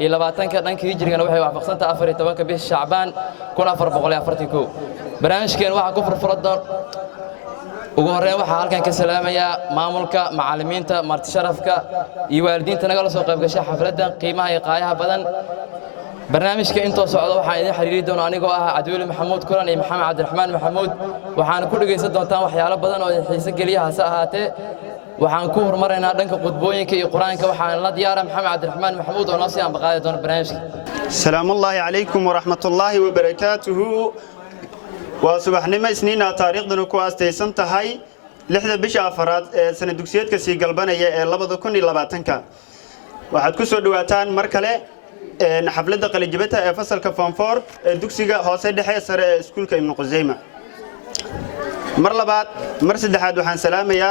iyo 20ka dhanka hijrigana waxay waafaqsantahay 14 bisha Shacbaan 1441 barnaamijkeen waxa ku furfuran ugu horeyn waxa halkan ka salaamaya maamulka macallimiinta marti sharafka iyo waalidiinta naga soo qayb gashay xafladan qiimaha iyo qaayaha badan barnaamijka inta socdo waxa idin xiriiri doona anigoo ah Cabdulle Maxamuud Kulan iyo Maxamed Cabdiraxmaan Maxamuud waxaan ku dhageysan doontaan waxyaalo badan oo xiiso geliya hase ahaatee waxaan ku hormaraynaa dhanka qudbooyinka iyo quraanka waxaan la diyaaraa Maxamed Cabdiraxmaan Maxamuud oo noo sii anbaqaadi doona barnaamijka salaamullaahi calaykum waraxmatullaahi wabarakaatuhu وصباحنما سنين تاريخنا كواستيسن تهاي لحظة بشا أفراد سنة دكسيات كسي قلبنا لبضو كوني لباتنكا واحد كسو دواتان مركلة حفلة قل جبتها فصل كفانفور دكسيغا هوسي دحي سر سكول كيمن قزيمة مرلبات مرسد حاد وحان سلامة يا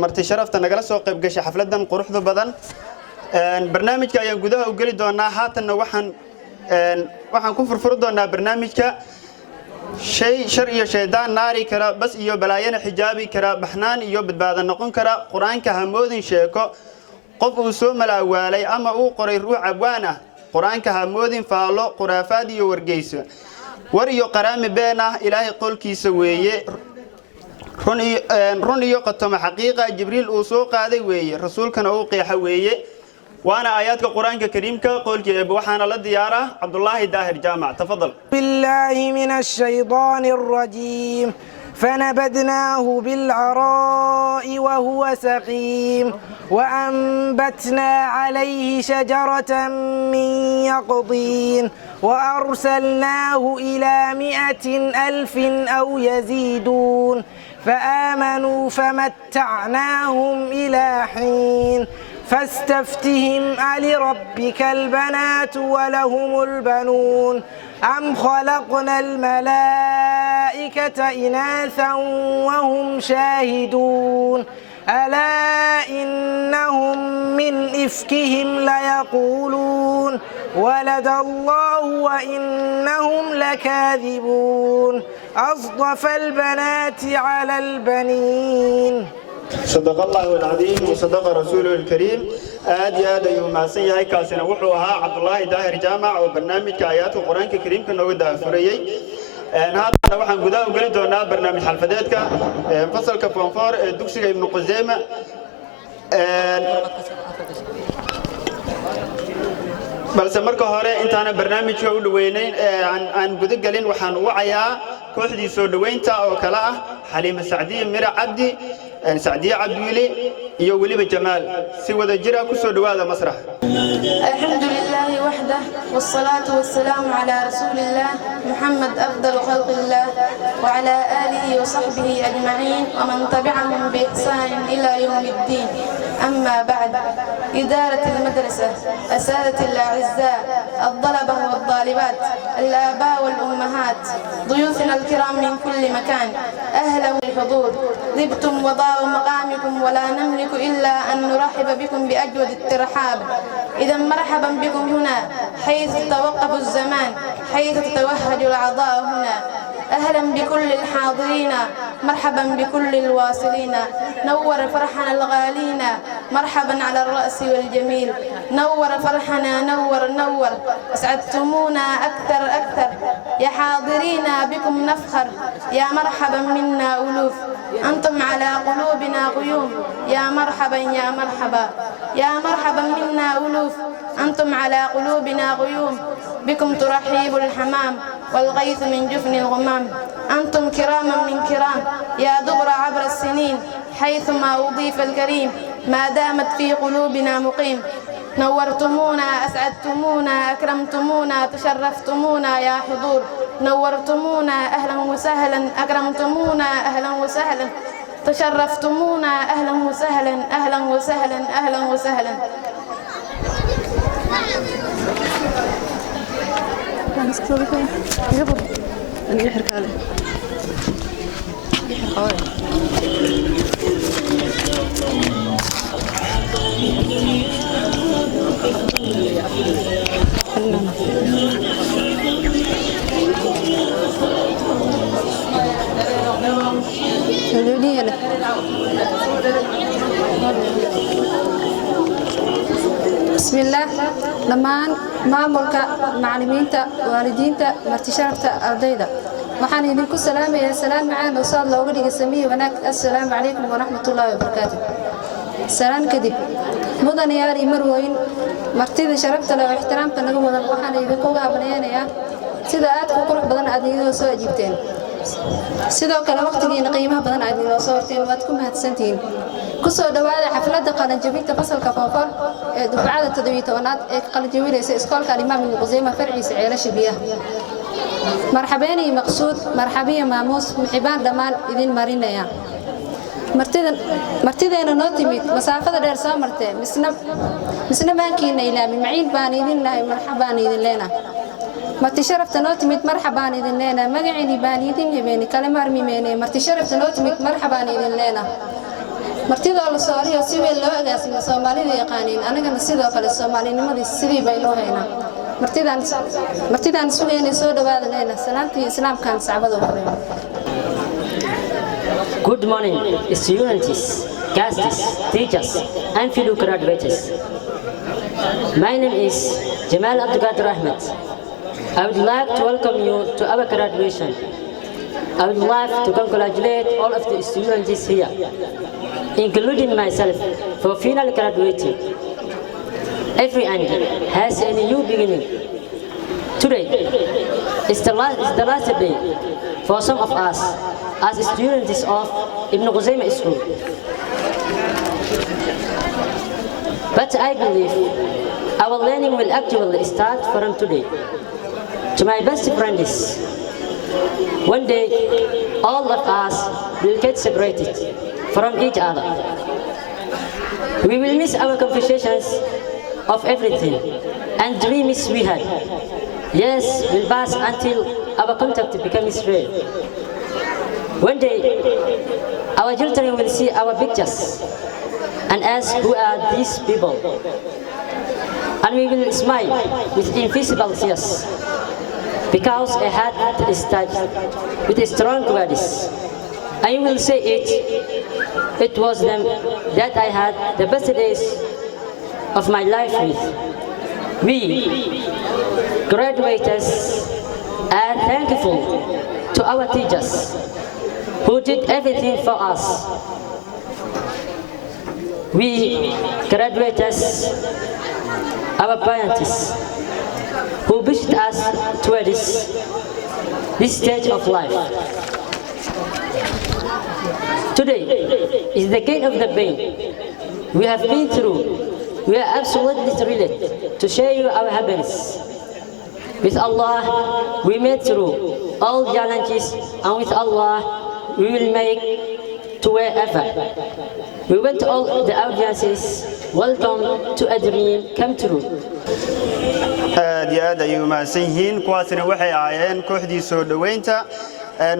مرتي شرفت نقل سوق بقشي حفلة قروح ذو بدن برنامج كا ينقودها وقلي دونا هاتنا وحان كفر فردونا برنامج كا شيء شرعي شيطان ناري كرا بس إيو بلايين حجابي كرا بحنان إيو بدبادة نقون كرا قرآن كهمودين شيكو قف وسوم الأولي أما أو قري روح عبوانا قرآن كهمودين فالو قرافادي ورقيسو وريو قرام بينا إلهي قول كيسوية رونيو قطم حقيقة جبريل أوسوق هذا ويه رسول كان أوقي حويه وانا آيات القرآن الكريم كقول بوحنا للديارة عبد الله داهر جامع تفضل بالله من الشيطان الرجيم فنبذناه بالعراء وهو سقيم وأنبتنا عليه شجرة من يقطين وأرسلناه إلى 100,000 أو يزيدون فآمنوا فمتعناهم إلى حين فاستفتهم ألربك البنات ولهم البنون أم خلقنا الملائكة إناثا وهم شاهدون ألا إنهم من إفكهم ليقولون ولد الله وإنهم لكاذبون أصطفى البنات على البنين صدق الله العظيم وصدق رسوله الكريم آدي يوم سيئة كاسنا وحوها عبد الله داهر جامع وبرنامج آيات القرآن الكريم كنا ودا فريي هذا waxaan gudaha u gali doonaa barnaamij xalfadeedka fasalka foonfoor ee dugsiga ibn Quzeema balse marka hore intaana barnaamijka u dhaweynayn aan gudaha galin waxaan u wacayaa kooxdii soo dhaweynta oo kala ah Xaliima Sacdiye Mira Cabdi سعدية عبدولي iyo waliba Jamaal si wada jira ku soo dhawaada masrax alhamdulillah wahda wassalatu wassalamu ala rasulillah muhammad afdal khalqillah wa ala alihi wa sahbihi ajma'in wa man tabi'ahum bi ihsan ila yawmiddin amma ba'd idarat almadrasa asadat al'azza الطلبة والطالبات الآباء والأمهات ضيوفنا الكرام من كل مكان أهلا بالحضور طبتم وطاب مقامكم ولا نملك إلا أن نرحب بكم بأجود الترحاب إذا مرحبا بكم هنا حيث توقف الزمان حيث تتوهج الأعضاء هنا أهلا بكل الحاضرين مرحبا بكل الواصلين نور فرحنا الغالين مرحبا على الرأس والجميل نور فرحنا نور أسعدتمونا أكثر يا حاضرين بكم نفخر يا مرحبا منا ألوف أنتم على قلوبنا غيوم يا مرحبا يا مرحبا يا مرحبا منا ألوف أنتم على قلوبنا غيوم بكم ترحيب الحمام والغيث من جفن الغمام أنتم كراما من كرام يا دبر عبر السنين حيثما أضيف الكريم ما دامت في قلوبنا مقيم نورتمونا أسعدتمونا أكرمتمونا تشرفتمونا يا حضور نورتمونا أهلا وسهلا أكرمتمونا أهلا وسهلا تشرفتمونا أهلا وسهلا أهلا وسهلا أهلا وسهلا بسم الله لمان مامولك معلمينتا والدينتا مرتشرفتا أرضيدا waxaan idinku salaamayaa salaam macaan oo saad looga dhigay samiyo wanaag assalaamu calaykum waraxmatullaahi wabarakaatuh salaan kadib mudan yaari marweyn martida sharafta leh oo ixtiraamka naga mudan waxaan idinku gaabanayaa sida aad ku qurux badan aad inoo soo ajiibteen sidoo kale waqtigiina qiimaha badan aad inoo soo horteen waad ku mahadsantihiin ku soo dhawaada xafladda qalinjabinta fasalka foofar ee dufcada 17aad ee qalinjabinaysa iskoolka Imaam Ibn Qusayma farciisa ceelasha biyaha marxabeeni maqsuud marxabiya maamuus muxibaan dhamaan idin marinaya martideena noo timid masaafada dheer soo martay misna baankiina ilaamin maciin baan idin nahay marxabaan idin leena marti sharafta noo timid marxabaan idin leena magaciini baan idin yemeeni kale marmimeene marti sharafta noo timid marxabaan idin leena martida la sooriyo si weyn loo agaasimo Soomaalida yaqaaniin anagana sidoo kale Soomaalinimadii sidii bay loo haynaa martidan sugayna soo dhawaadayna salaantii islaamkan saabada u horeeyo. Good morning, students, guests, teachers, and fellow graduates. My name is Jamal Abdulkadir Ahmed. I would like to welcome you to our graduation. I would like to congratulate all of the students here, including myself, for final graduating. Every end has a new beginning. Today is the last day for some of us as students of Ibn Qusayma School. But I believe our learning will actually start from today. To my best friends, one day all of us will get separated from each other. We will miss our conversations of everything and dreams we had. Yes, we'll pass until our contact becomes real. One day, our children will see our pictures and ask who are these people. And we will smile with invisible tears because a heart is touched with strong words. And you will say it was them that I had the best days of my life with. We, graduates, are thankful to our teachers who did everything for us. We, graduates, our parents who pushed us towards this stage of life. Today is the gain of the pain we have been through. We are absolutely thrilled to share you our happiness. With Allah, we made through all challenges, and with Allah, we will make to wherever. We want all the audiences welcome to a dream come true. aad iyo aad ayay u mahadsan yihiin kuwaasina waxay ahaayeen kooxdii soo dhaweynta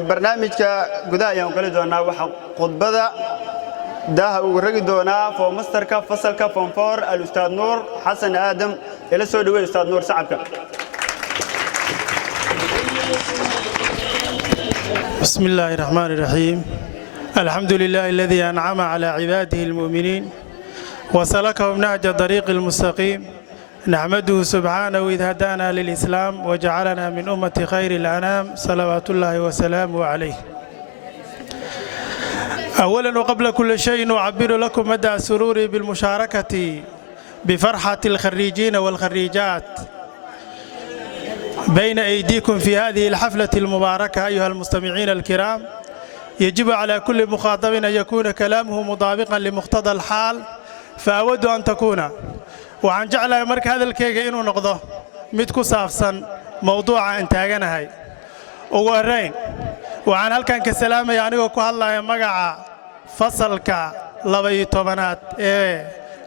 barnaamijka gudaha ayaan kala doonaa waxa khudbada daha ugu ragi doonaa foomasterka fasalka form 4 al-ustaad Nuur Xasan Aadam ila soo dhaweey ustaad Nuur sacabka. بسم الله الرحمن الرحيم الحمد لله الذي أنعم على عباده المؤمنين وسلكهم نهج الطريق المستقيم نحمده سبحانه إذ هدانا للإسلام وجعلنا من أمة خير الأنام صلوات الله وسلامه عليه. أولا وقبل كل شيء نعبر لكم مدى سروري بالمشاركة بفرحة الخريجين والخريجات بين أيديكم في هذه الحفلة المباركة أيها المستمعين الكرام. يجب على كل مخاطب أن يكون كلامه مطابقا لمقتضى الحال فأود أن تكون وعن جعل مرك هذا الكيك إنه نقضه متكو صافصا موضوع انتاجنا هاي وورين وعن هل كان كسلامة يعني وكو الله يمقع فصلك لبي طبنات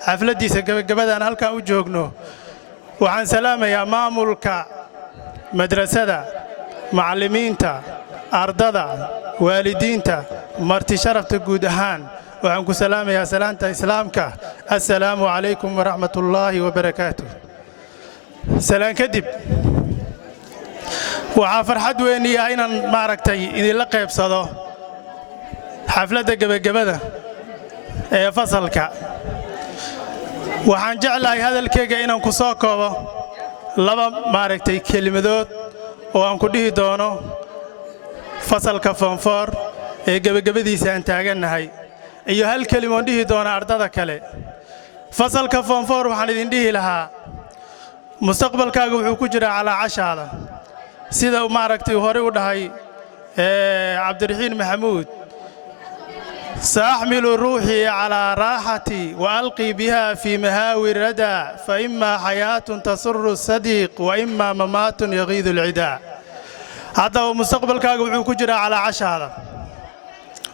حفلة دي سقبدا هل كان وجوغنو وعن سلامة يا مامولك مدرسة معلمينتا أرضدا والدينتا مرتي شرفت جودهان وعنكم سلام يا سلامة إسلامك السلام عليكم ورحمة الله وبركاته. سلام كدب وعافر حد ويني أين معركتي إذا لقى بصدى حفلة جبدة فصلك waxaan jeclahay hadalkayga inaan ku soo koobo laba maaragtay kelimadood oo aan ku dhihi doono fasalka foonfoor ee gebagabadiisa aan taagannahay iyo hal kelimoon dhihi doona ardada kale fasalka foonfoor waxaan idin dhihi lahaa mustaqbalkaaga wuxuu ku jiraa calaacashaada sida maaragtay hore u dhahay cabdiraxiin maxamuud سأحمل روحي على راحتي وألقي بها في مهاوي الردى فإما حياة تسر الصديق وإما ممات يغيظ العداء هذا هو مستقبل كاغو كجرا على عشرة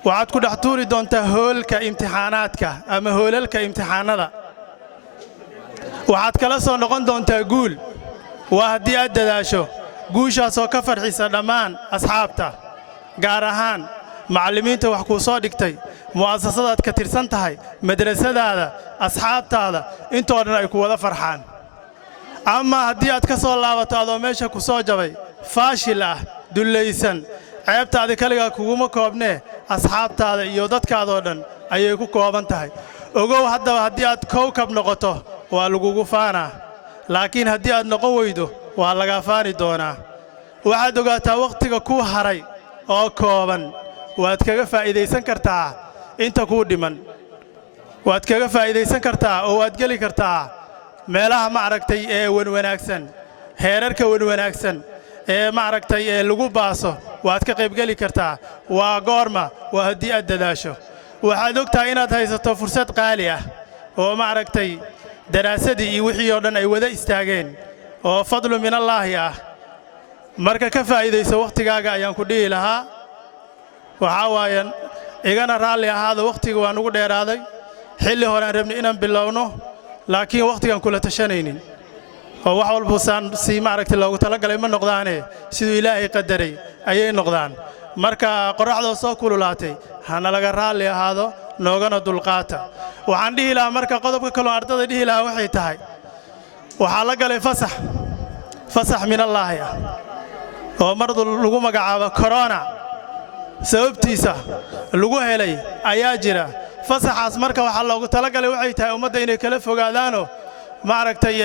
وعاد كل حطوري دونتا هول كامتحاناتك أما هول كامتحانات وعاد كلا نقول دونتا قول وهدي أدداشو قوشا سو كفر حيسا دمان أصحابتا قارهان macallimiinta wax ku soo dhigtay mu'asasadaad ka tirsan tahay madrasadaada asxaabtaada intoo dhan ay ku wada farxaan ama haddii aad ka soo laabato adoo meesha ku soo jabay faashil ah dullaysan ceebtaada kaligaa kuguma koobnee asxaabtaada iyo dadkaadoo dhan ayay ku kooban tahay ogow haddaba haddii aad kowkab noqoto waa lagugu faanaa laakiin haddii aad noqon weydo waa lagaa faani doonaa waxaad ogaataa wakhtiga kuu haray oo kooban waad kaga faa'iidaysan kartaa inta ku dhiman waad kaga faa'iidaysan kartaa oo waad gali kartaa meelaha ma aragtay ee wanaagsan heerarka wanaagsan ee ma aragtay ee lagu baaso waad ka qayb gali kartaa waa goorma waa haddii aad dadaasho waxaad ogtahay inaad haysato fursad qaali ah oo ma aragtay daraasadii iyo wixii oo dhan ay wada istaageen oo fadlu min allaahi ah marka ka faa'iidayso waqtigaaga ayaan ku dhihi lahaa waxaa waayan igana raalli ahaada waqtiga waan ugu dheeraaday xilli hore aan rabnay inaan bilowno laakiin waqtigaan kula tashanaynin oo wax walbusaan si maaragtay loogu talagalay ma noqdaane siduu ilaahay qadaray ayay noqdaan marka qorraxdoo soo kululaatay hana laga raalli ahaado noogana dulqaata waxaan dhihi lahaa marka qodobka kaloo ardada dhihi lahaa waxay tahay waxaa la galay fasax min allaahi ah oo mardu lagu magacaabo corona sababtiisa lagu helay ayaa jira fasaxaas marka waxa loogu talagalay waxay tahay ummadda inay kala fogaadaano maaragtay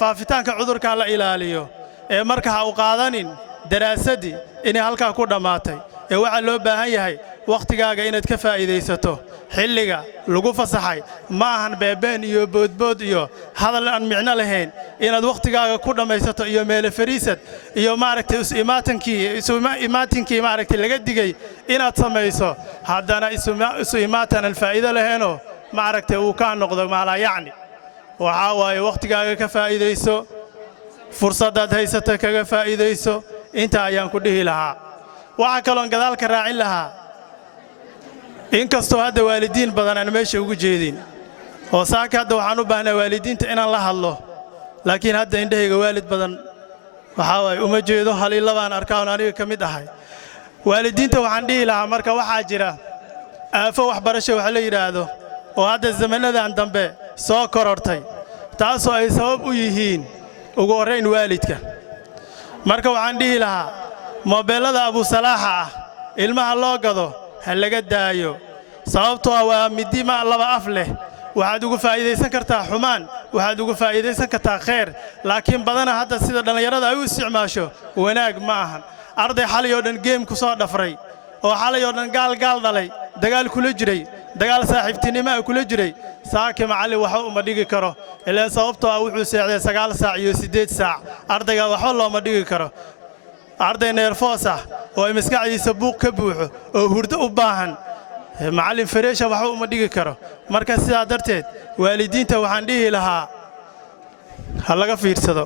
faafitaanka cudurka la ilaaliyo ee marka ha u qaadanin daraasadii inay halka ku dhamaatay ee waxa loo baahan yahay waqtigaaga inaad ka faa'iidaysato xilliga lagu fasaxay ma ahan beebeen iyo boodbood iyo hadal aan micno lahayn inaad waqtigaaga ku dhamaysato iyo meel fariisad iyo maaragtay isu-imaatinkii maaragtay laga digay inaad samayso haddana isu-imaatan aan faa'iido lahayn maaragtay uu ka noqdo maala yacni waxa waaye waqtigaaga ka faa'iidayso fursadaad haysato kaga faa'iidayso inta ayaan ku dhihi lahaa waxa kaloon gadaalka raacin lahaa inkastoo hadda waalidiin badan aan meesha ugu jeedin oo saaka hadda waxaan u baahnaa waalidiinta inaan la hadlo laakiin hadda indhahayga waalid badan waxa waaye uma jeedo hal iyo labaan arkaan aniga ka mid ahay waalidiinta waxaan dhihi lahaa marka waxaa jira aafo waxbarasho wax la yidhaahdo oo hadda zamanadan dambe soo korortay taasoo ay sabab u yihiin ugu horrayn waalidka marka waxaan dhihi lahaa moobeelada abusalaaxa ah ilmaha loo gado ha laga daayo sababtoo waa midima laba af leh waxaad ugu faa'iidaysan kartaa xumaan waxaad ugu faa'iidaysan kartaa khayr laakiin badana hadda sida dhalinyarada ay u isticmaasho wanaag ma ahan arday xalay oo dhan game ku soo dhafray oo xalay oo dhan gaal dhalay dagaal kula jiray dagaal saaxiibtinimo kula jiray saaki macallin waxa uma dhigi karo ilaa sababtoo wuxuu seexday 9 saac iyo 8 saac ardayga waxa looma dhigi karo arday neerfoos ah oo ay maskaxdiisa buuq ka buuxo oo hurdo u baahan macallin fareesha waxa uma dhigi karo marka sidaa darteed waalidiinta waxaan dhihi lahaa ha laga fiirsado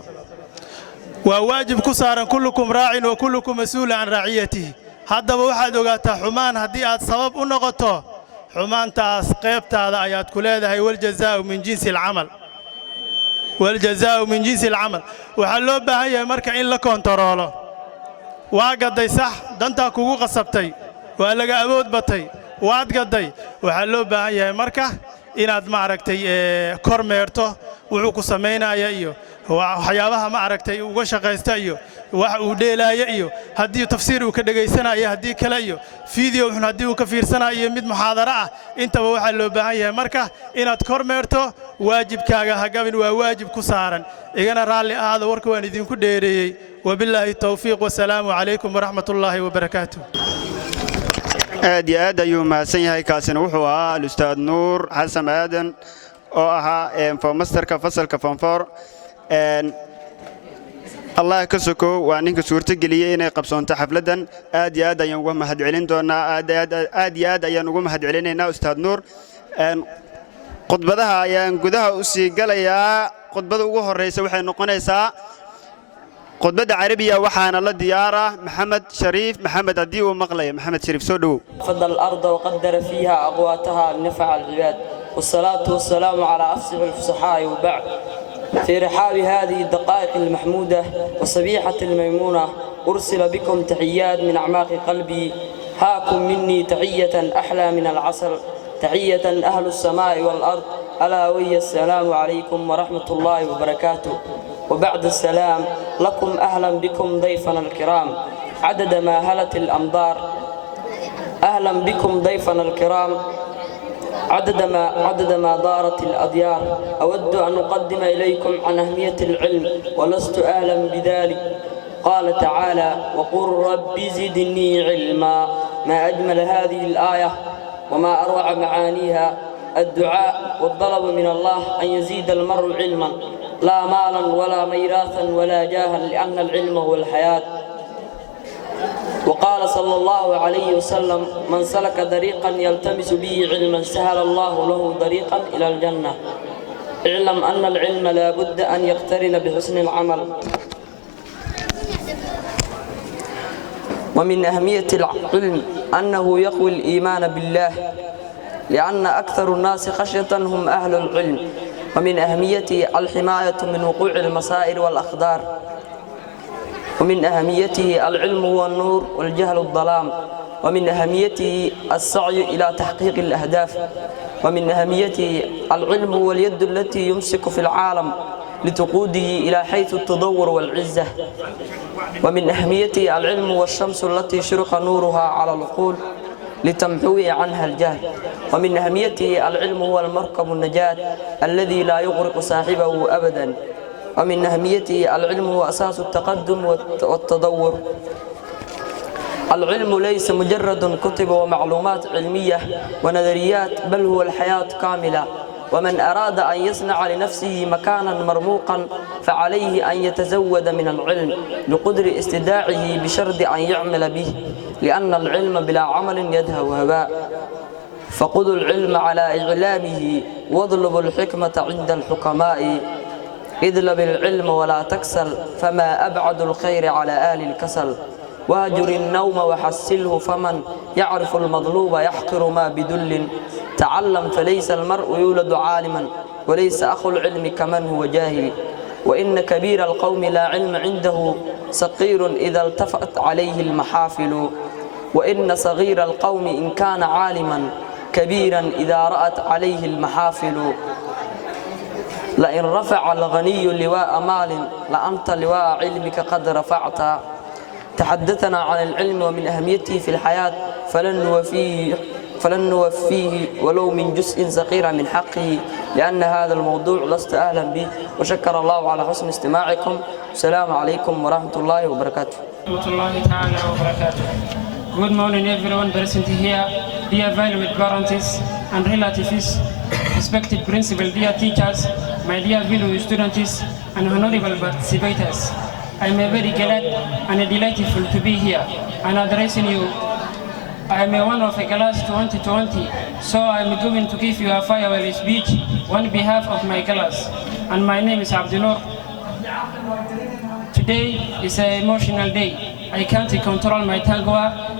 waa waajib ku saaran kullukum raacin wa kullukum mas'uul an ra'iyatihi haddaba waxaad ogaataa xumaan haddii aad sabab u noqoto xumaantaas qaybtaada ayaad ku leedahay wal jazaa'u min jinsi al-amal waxa loo baahan yahay marka in la kontaroolo waa gaday sax dantaa kugu qasabtay waa laga awood batay waad gaday waxa loo baahan yahay marka inaad maaragtay kormeerto wuxuu ku sameynaya iyo waxyaabaha ma aragtay uga shaqaysta iyo wax uu dheelaayo iyo haddii tafsiir uu ka dhageysanayo haddii kale iyo video xun haddii uu ka fiirsanayo mid muxaadaro ah intaba waxaa loo baahan yahay marka inaad kormeerto waajibkaaga hagabin waa waajib ku saaran igana raalli ahaada warka waan idinku dheereeyey wabilaahi tawfiiq wasalaamu calaykum waraxmatullaahi wabarakaatuh aad iyo aad ayuu mahadsan yahay kaasina wuxuu ahaa al-ustaad nuur xasan aadan oo ahaa masterka fasalka fanfoor الله كسكو وانك صورتي قليه إني قبصون تحفلدا آد ياد أيان وهم هاد علين دونا آد ياد أيان وهم هاد علينا أستاذ نور قد بدها أيان قدها أسي قال يا قد بدها وجه الرئيس وحي نقنيسا قد بدأ عربية وحنا الله ديارة محمد شريف محمد أدي ومقلي محمد شريف سودو فضل الأرض وقدر فيها أقواتها لنفع العباد والصلاة والسلام على أفصح الفصحاء وبعد في رحاب هذه الدقائق المحمودة والصبيحة الميمونة أرسل بكم تحيات من أعماق قلبي هاكم مني تحية أحلى من العسل تحية أهل السماء والأرض ألا وهي السلام عليكم ورحمة الله وبركاته وبعد السلام لكم أهلا بكم ضيفنا الكرام عدد ما هلت الأمطار أهلا بكم ضيفنا الكرام عدد ما دارت الأديار أود أن أقدم إليكم عن أهمية العلم ولست أهلا بذلك قال تعالى وقل رب زدني علما ما أجمل هذه الآية وما أروع معانيها الدعاء والطلب من الله أن يزيد المرء علما لا مالا ولا ميراثا ولا جاها لأن العلم هو الحياة وقال صلى الله عليه وسلم من سلك طريقا يلتمس به علما سهل الله له طريقا إلى الجنة اعلم أن العلم لا بد أن يقترن بحسن العمل ومن أهمية العلم أنه يقوي الإيمان بالله لأن أكثر الناس خشية هم أهل العلم ومن أهميته الحماية من وقوع المصائر والأخطار ومن أهميته العلم هو النور والجهل الظلام ومن أهميته السعي إلى تحقيق الأهداف ومن أهميته العلم هو اليد التي يمسك في العالم لتقوده إلى حيث التطور والعزة ومن أهميته العلم هو الشمس التي شرق نورها على العقول لتمحوي عنها الجهل ومن أهميته العلم هو المركب النجاة الذي لا يغرق صاحبه أبدا ومن أهميته العلم هو أساس التقدم والتطور العلم ليس مجرد كتب ومعلومات علمية ونظريات بل هو الحياة كاملة ومن أراد أن يصنع لنفسه مكانا مرموقا فعليه أن يتزود من العلم بقدر استداعه بشرط أن يعمل به لأن العلم بلا عمل يذهب هباء فخذوا العلم على إعلامه واطلبوا الحكمة عند الحكماء اذلب العلم ولا تكسل فما أبعد الخير على آل الكسل واهجر النوم وحسله فمن يعرف المطلوب يحقر ما بدل تعلم فليس المرء يولد عالما وليس أخو العلم كمن هو جاهل وإن كبير القوم لا علم عنده صغير إذا التفت عليه المحافل وإن صغير القوم إن كان عالما كبيرا إذا رأت عليه المحافل لئن رفع الغني لواء مال لأنت لواء علمك قد رفعت تحدثنا عن العلم ومن أهميته في الحياة فلن نوفيه ولو من جزء صغير من حقه لأن هذا الموضوع لست أهلا به وشكر الله على حسن استماعكم السلام عليكم ورحمة الله وبركاته ورحمة الله تعالى وبركاته. Good morning everyone present here, dear valued parents and relatives, respected principal, dear teachers, my dear valued students and honorable participators. I am very glad and delightful to be here and addressing you. I am one of a class 2020, so I am going to give you a farewell speech on behalf of my class. And my name is Abdunur. Today is an emotional day. I can't control my tongue,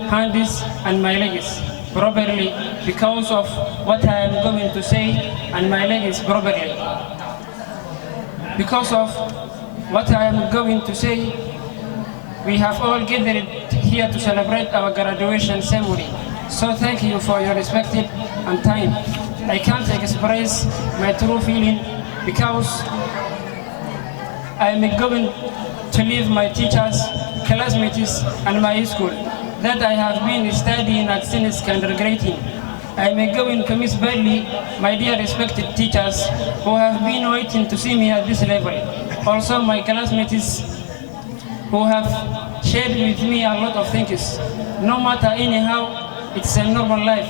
hands and my legs properly because of what I am going to say and my legs properly. Because of what I am going to say, we have all gathered here to celebrate our graduation ceremony. So thank you for your respect and time. I can't express my true feeling because I am going to leave my teachers, classmates, and my school that I have been studying at since kindergarten. I am going to miss badly my dear respected teachers who have been waiting to see me at this level. Also my classmates who have shared with me a lot of things. No matter anyhow, it's a normal life,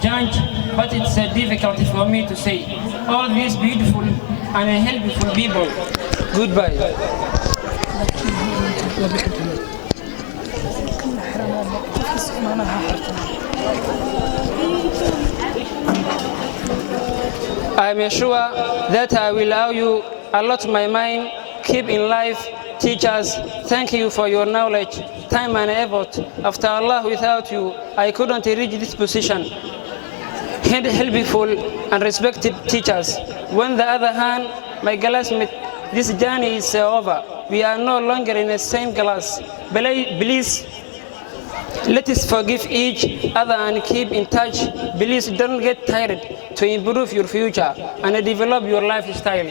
change, but it's a difficult for me to say. All these beautiful and helpful people, goodbye. I am sure that I will allow you a lot my mind, keep in life, teachers, thank you for your knowledge, time and effort. After Allah, without you, I couldn't reach this position. Helpful and respected teachers. On the other hand, my classmates, this journey is over. We are no longer in the same class. Please, let us forgive each other and keep in touch. Please don't get tired to improve your future and develop your lifestyle.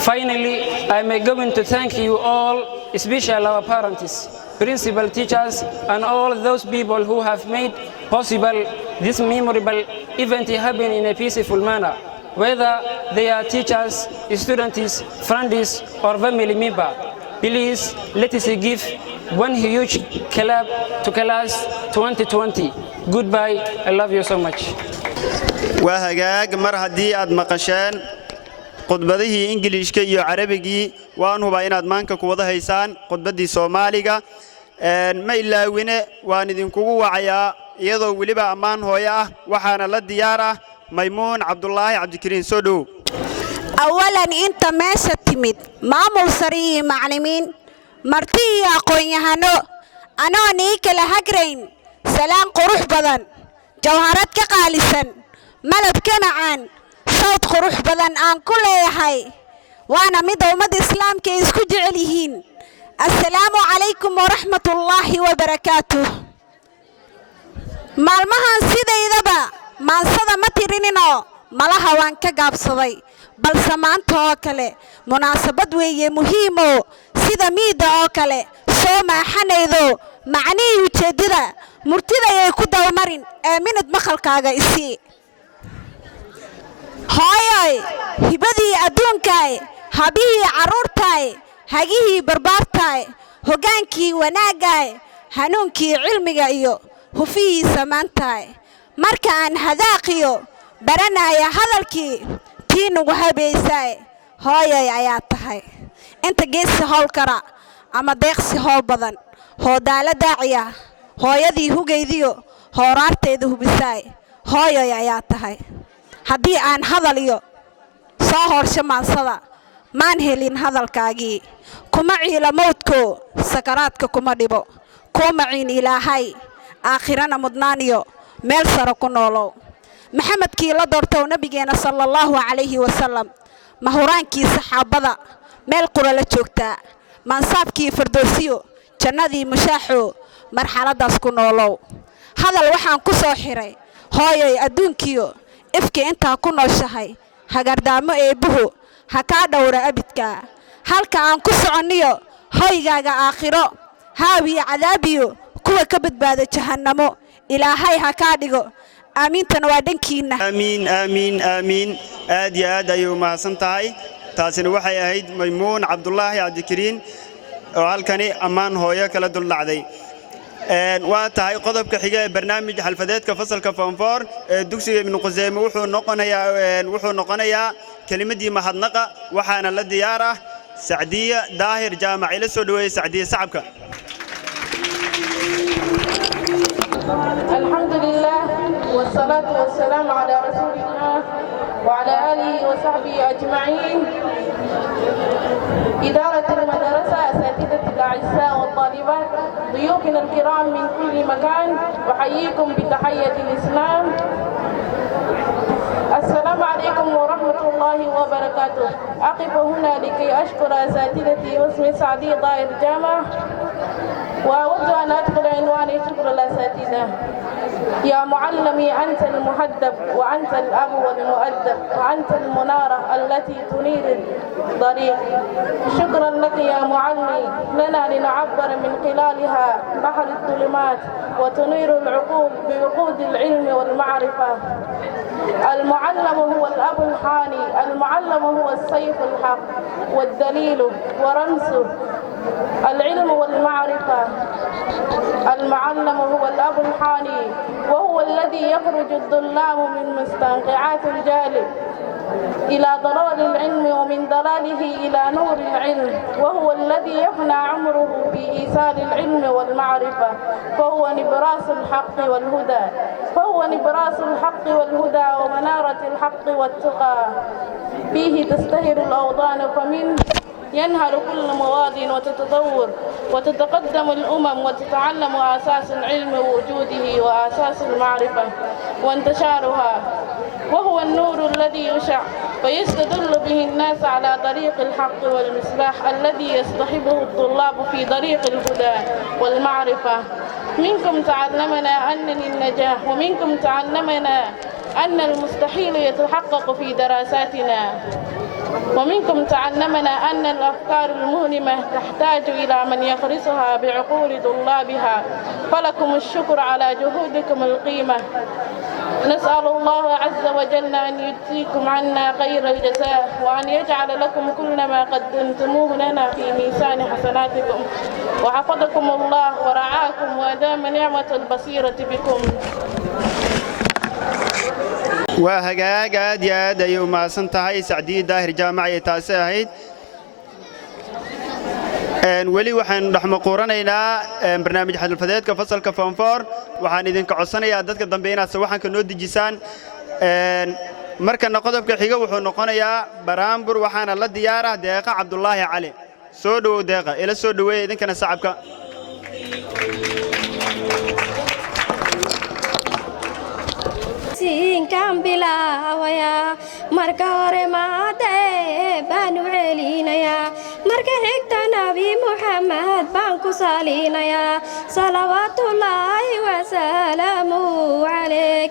Finally, I am going to thank you all, especially our parents, principal teachers, and all those people who have made possible this memorable event happen in a peaceful manner, whether they are teachers, students, friends, or family members. Please, let us give one huge clap to class 2020. Goodbye, I love you so much. وهجاج مر هدي أد مقشان خطبته إنجليش كي عربي وأنه بين أدمانك كوضه هيسان خطبتي سومالية ما إلا وين وأندين كوجو وعيا يضو ولبا أمان هويا وحنا للديارة ميمون عبد الله عبد الكريم سودو. أولاً أنت ما ستمد معمول سري معلمين مرتي أقوي هنو أنا نيك لهجرين سلام قروح بدن جوهرات كقالسا ملب كمعان صوت قروح بدن عن كل يحي وأنا مد إسلام كيسكو جعليهين. السلام عليكم ورحمة الله وبركاته. مالمها سيدة إذا ما صدا ما ترينينو مالها وان كقاب صدي بل سمان توكله مناسبة ويه مهمة سيدة ميدا أوكله سوما حنيدو معني وجديدة مرتدى يكودا ومرين آمنت مخل كاغا إسي هاي هبدي أدونكاي هبيه عرورتاي هاجيه بربارتاي هوغانكي وناغاي هنونكي علمي إيو هفيه سمانتاي مركان هذاقيو برنايا هذالكي تينو وهابيساي هاي آياتهاي انت جيسي هول كرا اما ديقسي هول بدن هو دالة داعية هو يدي هو جيديو هو رارتيدو بساي هاي آياتهاي هدي آن هذاليو صاهر شمان صدا مان هيلين هذالكاجي كمعي لموتكو سكراتك كمدبو كمعين إلهي آخرنا مدنانيو ميل سرقو نولو محمد كي لا دورتو نبينا صلى الله عليه وسلم مهورانكي صحابدا ميل قرى لا joogta mansaabkii firdowsiyo jannadii mushaaxo marxaladaas ku noolow hadal waxaan ku soo xiray hooyay adduunkiyo ifka inta ku nooshahay hagardaamo eebuhu ha ka dhawra abidka halka aan ku soconiyo hoygaaga aakhiro haawi cadaabiyo kuwa ka badbaada jahannamo ilaahay ha ka dhigo آمين تنوادنكينا آمين آمين آمين آدي أيوة ما سنتهاي تاسن وحي أهيد ميمون عبد الله عبد الكريم وعالكني أمان هويا كلا دل عدي وتهاي قضب كحجة برنامج حلفدات كفصل كفانفار دكسي من قزام وحو نقنيا كلمة دي محضنقة وحنا للديارة سعدية داهر جامع إلى السودوية سعدية صعبك. الحمد لله والصلاة والسلام على رسول الله وعلى آله وصحبه أجمعين. إدارة المدرسة، أساتذة الأعزاء والطالبات، ضيوفنا الكرام من كل مكان، أحييكم بتحية الإسلام. السلام عليكم ورحمة الله وبركاته. أقف هنا لكي أشكر أساتذتي واسمي سعدي ضائر جامع وأود أن أدخل عنواني شكر الأساتذة. يا معلمي أنت المهذب وأنت الأب والمؤدب وأنت المنارة التي تنير الطريق. شكرا لك يا معلمي لنا لنعبر من خلالها بحر الظلمات وتنير العقول بوقود العلم والمعرفة. المعلم هو الأب الحاني، المعلم هو السيف الحق والدليل ورمزه العلم والمعرفة. المعلم هو الأب الحاني وهو الذي يخرج الظلام من مستنقعات الجهل إلى ضلال العلم ومن ضلاله إلى نور العلم، وهو الذي يفنى عمره في إيصال العلم والمعرفة، فهو نبراس الحق والهدى، فهو نبراس الحق والهدى ومنارة الحق والتقى. فيه تزدهر الأوطان فمنه ينهل كل مواد وتتطور وتتقدم الأمم وتتعلم أساس العلم ووجوده وأساس المعرفة وانتشارها، وهو النور الذي يشع ويستدل به الناس على طريق الحق والمصباح الذي يصطحبه الطلاب في طريق الهدى والمعرفة. منكم تعلمنا أن للنجاح ومنكم تعلمنا أن المستحيل يتحقق في دراساتنا، ومنكم تعلمنا أن الأفكار المهمة تحتاج إلى من يخرسها بعقول طلابها، فلكم الشكر على جهودكم القيمة. نسأل الله عز وجل أن يجزيكم عنا خير الجزاء وأن يجعل لكم كل ما قدمتموه لنا في ميزان حسناتكم، وحفظكم الله ورعاكم وأدام نعمة البصيرة بكم. وهجاج aad iyo aad ayay u mahadsan tahay Sacdiid Daahir Jaamaci taasi ahayd. weli waxaan dhaxmo qoranaynaa barnaamij xadalfadeedka fasalka form 4 waxaan idinka codsanayaa dadka dambe inaad sawaxanka noo dejisaan. markana qodobka xiga wuxuu noqonayaa baraambur waxaana la diyaaraa Deeqa Cabdullaahi Cali. soo dhawow Deeqa ila soo dhaweey idinkana sacabka. kan bilaawaya marka hore maadee baan u celinayaa marka xigta nabi muxamed baan ku salinayaa salawaatullaahi wasalaamu calayk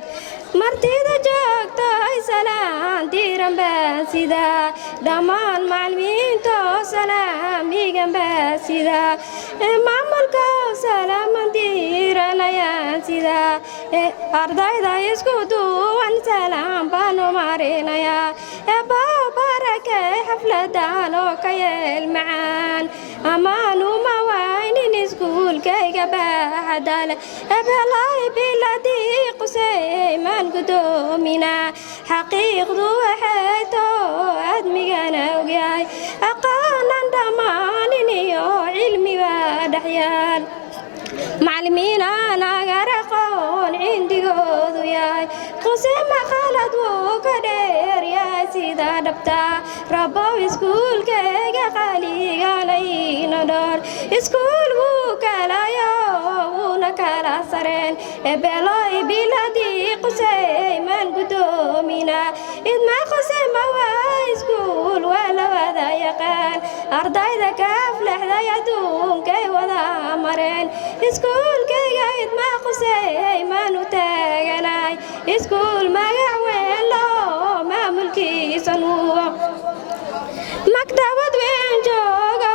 martida joogto ay salaan diiran baan sidaa dhammaan macallimiinta oo salaamigan baan sidaa maamulka oo salaaman diiranayaan sidaa ardayda isku duwan salaam baan u marinayaa barakay xafladan oo ka yeel macaan ammaan uma waynin iskuulkayga baaxadale ebelay biladii qusay maan gudoomina xaqiiqdu waxay too admigana ogyahay aqaanan dhammaanin iyo cilmi baa dhexyaal macallimiin aan agaraqoon cindigoodu yahay quse maqalad wuu ka dheer yahay sida dhabta rabow iskuulkayga qaligalayna dhoor iskuul wuu kalayo wuuna kala sareen ebeloy biladii qusey maan gudoomina idma quse mawaa iskuul waa la wada yaqaan ardayda ka aflexday adduunkay wada mareen iskuulkayga idma qusey maan u taaganay iskuul magac weyn loo maamulkiisa nuugo maktabad weyn joogo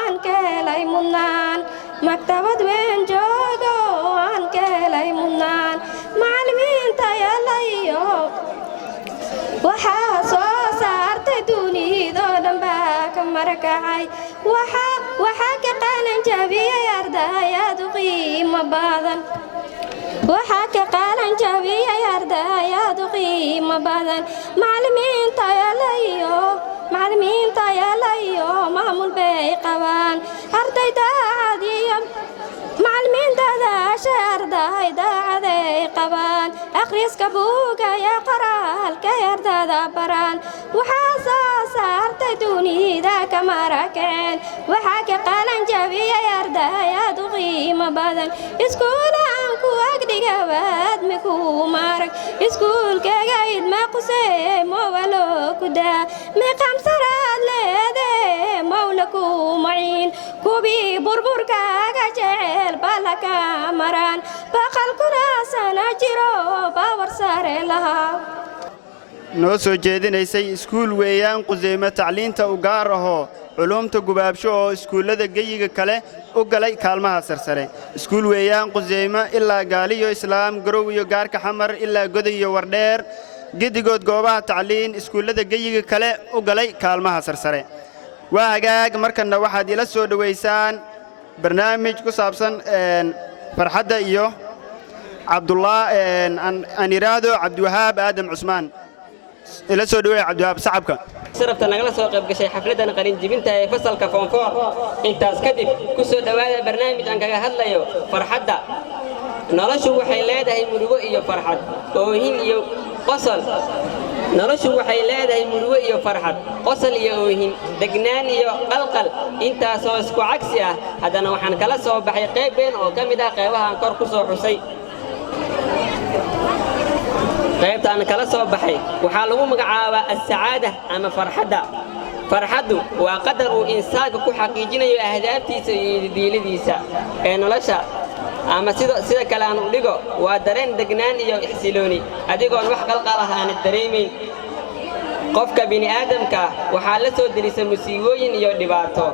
aan ka helay mudnaan maktabad weyn joogo aan ka helay mudnaan macallimiinta yalayo waxaa soo saartay dunidoo dhan baa ka marakacay waxaa ka qalan jabiyey ardayaad u qiimo badan waxaa ka qalan jabiyey ardayaad u qiimo badan macallimiinta yalayo maamul bay qabaan arday daacad iyo macallimiinta daasha arday daacaday qabaan akhriska buuga iyo qoraalka ardada baraan waxaa soo saartay dunida ka marakaceen waxaa ka qalan jabiyey ardayaad u qiimo badan iskuulaan ku agdhiga waadmi ku marag iskuulkayga idma qusey mowalo ku daa miqam saraad leede mawla ku maciin kubii burburkaaga jecel ka maraan baqal kuna sana jiro baawar sare lahaa noo soo jeedinaysay iskuul weeyaan Quseyma tacliinta u gaar ahoo culumta gubaabsho oo iskuulada geyiga kale u galay kaalmaha sarsare iskuul weeyaan Quseyma ilaa Gaaliyo Islaam Garow iyo gaarka xamar ilaa Goday iyo Wardheer gidigood goobaha tacliin iskuulada geyiga kale u galay kaalmaha sarsare waa hagaag markana waxaad ila soo dhaweysaan barnaamij ku saabsan farxadda iyo Abdullah aan iraado Cabdiwahaab Aadam Cusmaan ila soo dhaweey Cabdiwahaab sacabka sharafta nagala soo qayb gashay xafladan qalin jibinta ee fasalka form 4 intaas kadib ku soo dhawaada barnaamij aan kaga hadlayo farxadda noloshu waxay leedahay murugo iyo farxad oohin iyo qosol noloshu waxay leedahay murugo iyo farxad qosol iyo oohin degnaan iyo qalqal intaas oo isku cagsi ah hadana waxaan kala soo baxay qayb been oo kamid ah qaybaha aan kor ku soo xusay qaybta aan kala soo baxay waxaa lagu magacaabaa as-sacaada ama farxadda farxaddu waa qadar uu insaanka ku xaqiijinayo ahdaaftiisa iyo diiladiisa ee nolosha ama sida kale aan u dhigo waa dareen degnaan iyo xisilooni adigoon wax qalqal ah aan dareemeyn qofka bini aadamka waxaa la soo dirisa musiibooyin iyo dhibaato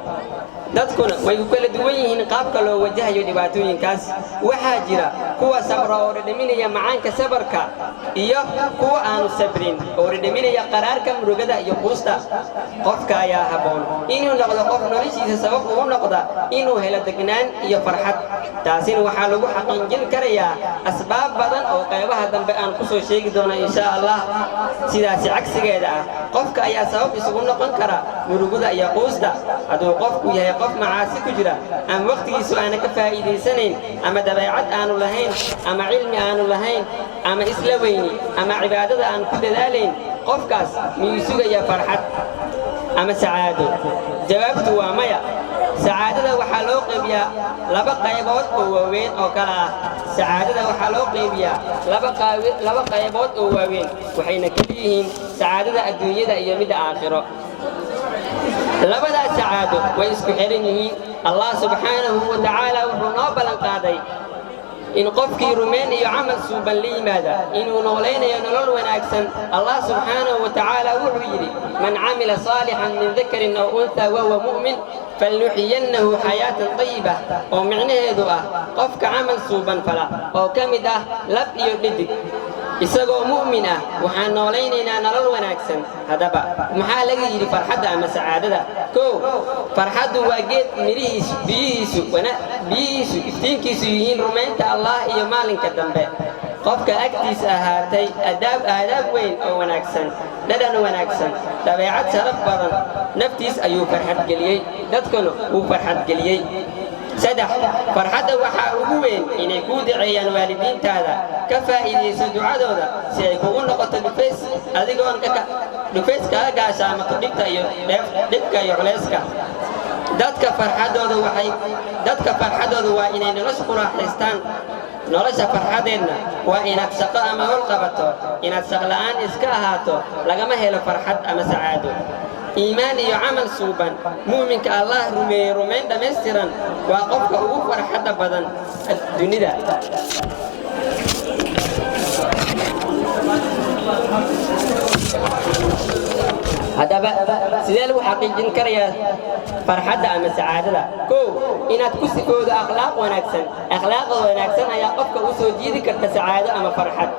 dadkuna way ku kala duwan yihiin qaabka loo wajahayo dhibaatooyinkaas waxaa jira kuwa sabra oo dhadhaminaya macaanka sabarka iyo kuwa aanu sabrin oo dhadhaminaya qaraarka murugada iyo quusta qofka ayaa haboon inuu noqdo qof noloshiisa sabab ugu noqda inuu helo degnaan iyo farxad taasina waxaa lagu xaqiijin karayaa asbaab badan oo qaybaha dambe aan ku soo sheegi doono insha Allah sidaas cagsigeeda ah qofka ayaa sabab isugu noqon kara murugada iyo quusta haduu qofku yahay qof macaasi ku jira ama waqtigiisu aan ka faa'iideysanayn ama dabeecad aanu lahayn ama cilmi aanu lahayn ama isla weyni ama cibaadada aan ku dadaalayn qofkaas miyuu sugaya farxad ama sacaado jawaabtu waa maya sacaadada waxaa loo qaybiyaa laba qaybood oo waaweyn oo kala ah sacaadada waxaa loo qaybiyaa laba qaybood oo waaweyn waxayna kala yihiin sacaadada adduunyada iyo midda aakhiro labadaas sacaado way isku xiran yihiin Allah subhanahu wa ta'ala wuxuu noo balan qaaday in qofkii rumayn iyo amal suuban la yimaada inuu nooleeyo nolol wanaagsan Allah subhanahu wa ta'ala wuxuu yiri man amila salihan min dhakarin aw untha wa huwa mu'min falnuhyiyannahu hayatan tayyibah oo micnaheedu ah qofka amal suuban fala oo kamid ah lab iyo dhidig isagoo mu'min ah waxaan nooleeynaa nolol wanaagsan hadaba maxaa laga yiri farxadda ama sacaadada koo farxaddu waa geed mirihiisu biyihiisu iftiinkiisu yihiin rumaynta Allah iyo maalinka dambe qofka agtiisa ahaatay aadaab weyn oo wanaagsan dhadhan wanaagsan dabeecad sharaf badan naftiis ayuu farxad geliyay dadkuna uu farxad geliyay saddex farxadda waxaa ugu weyn inay ku duceeyaan waalidiintaada ka faa'iideyso ducadooda si ay kugu noqoto dhufays adigoon dhufays kaaga gaashaamato dhibka iyo culayska dadka farxadooda waa inay nolosha ku raaxaystaan nolosha farxadeedna waa inaad shaqo ama hawl qabato inaad shaqla'aan iska ahaato lagama helo farxad ama sacaado iimaan iyo amal suuban muuminka Allah rumayn dhameystiran waa qofka ugu farxadda badan dunida hadaba sidee lagu xaqiijin karayaa farxadda ama sacaadada koo inaad ku sifoodo akhlaaq wanaagsan ayaa qofka u soo jiidi karta sacaado ama farxad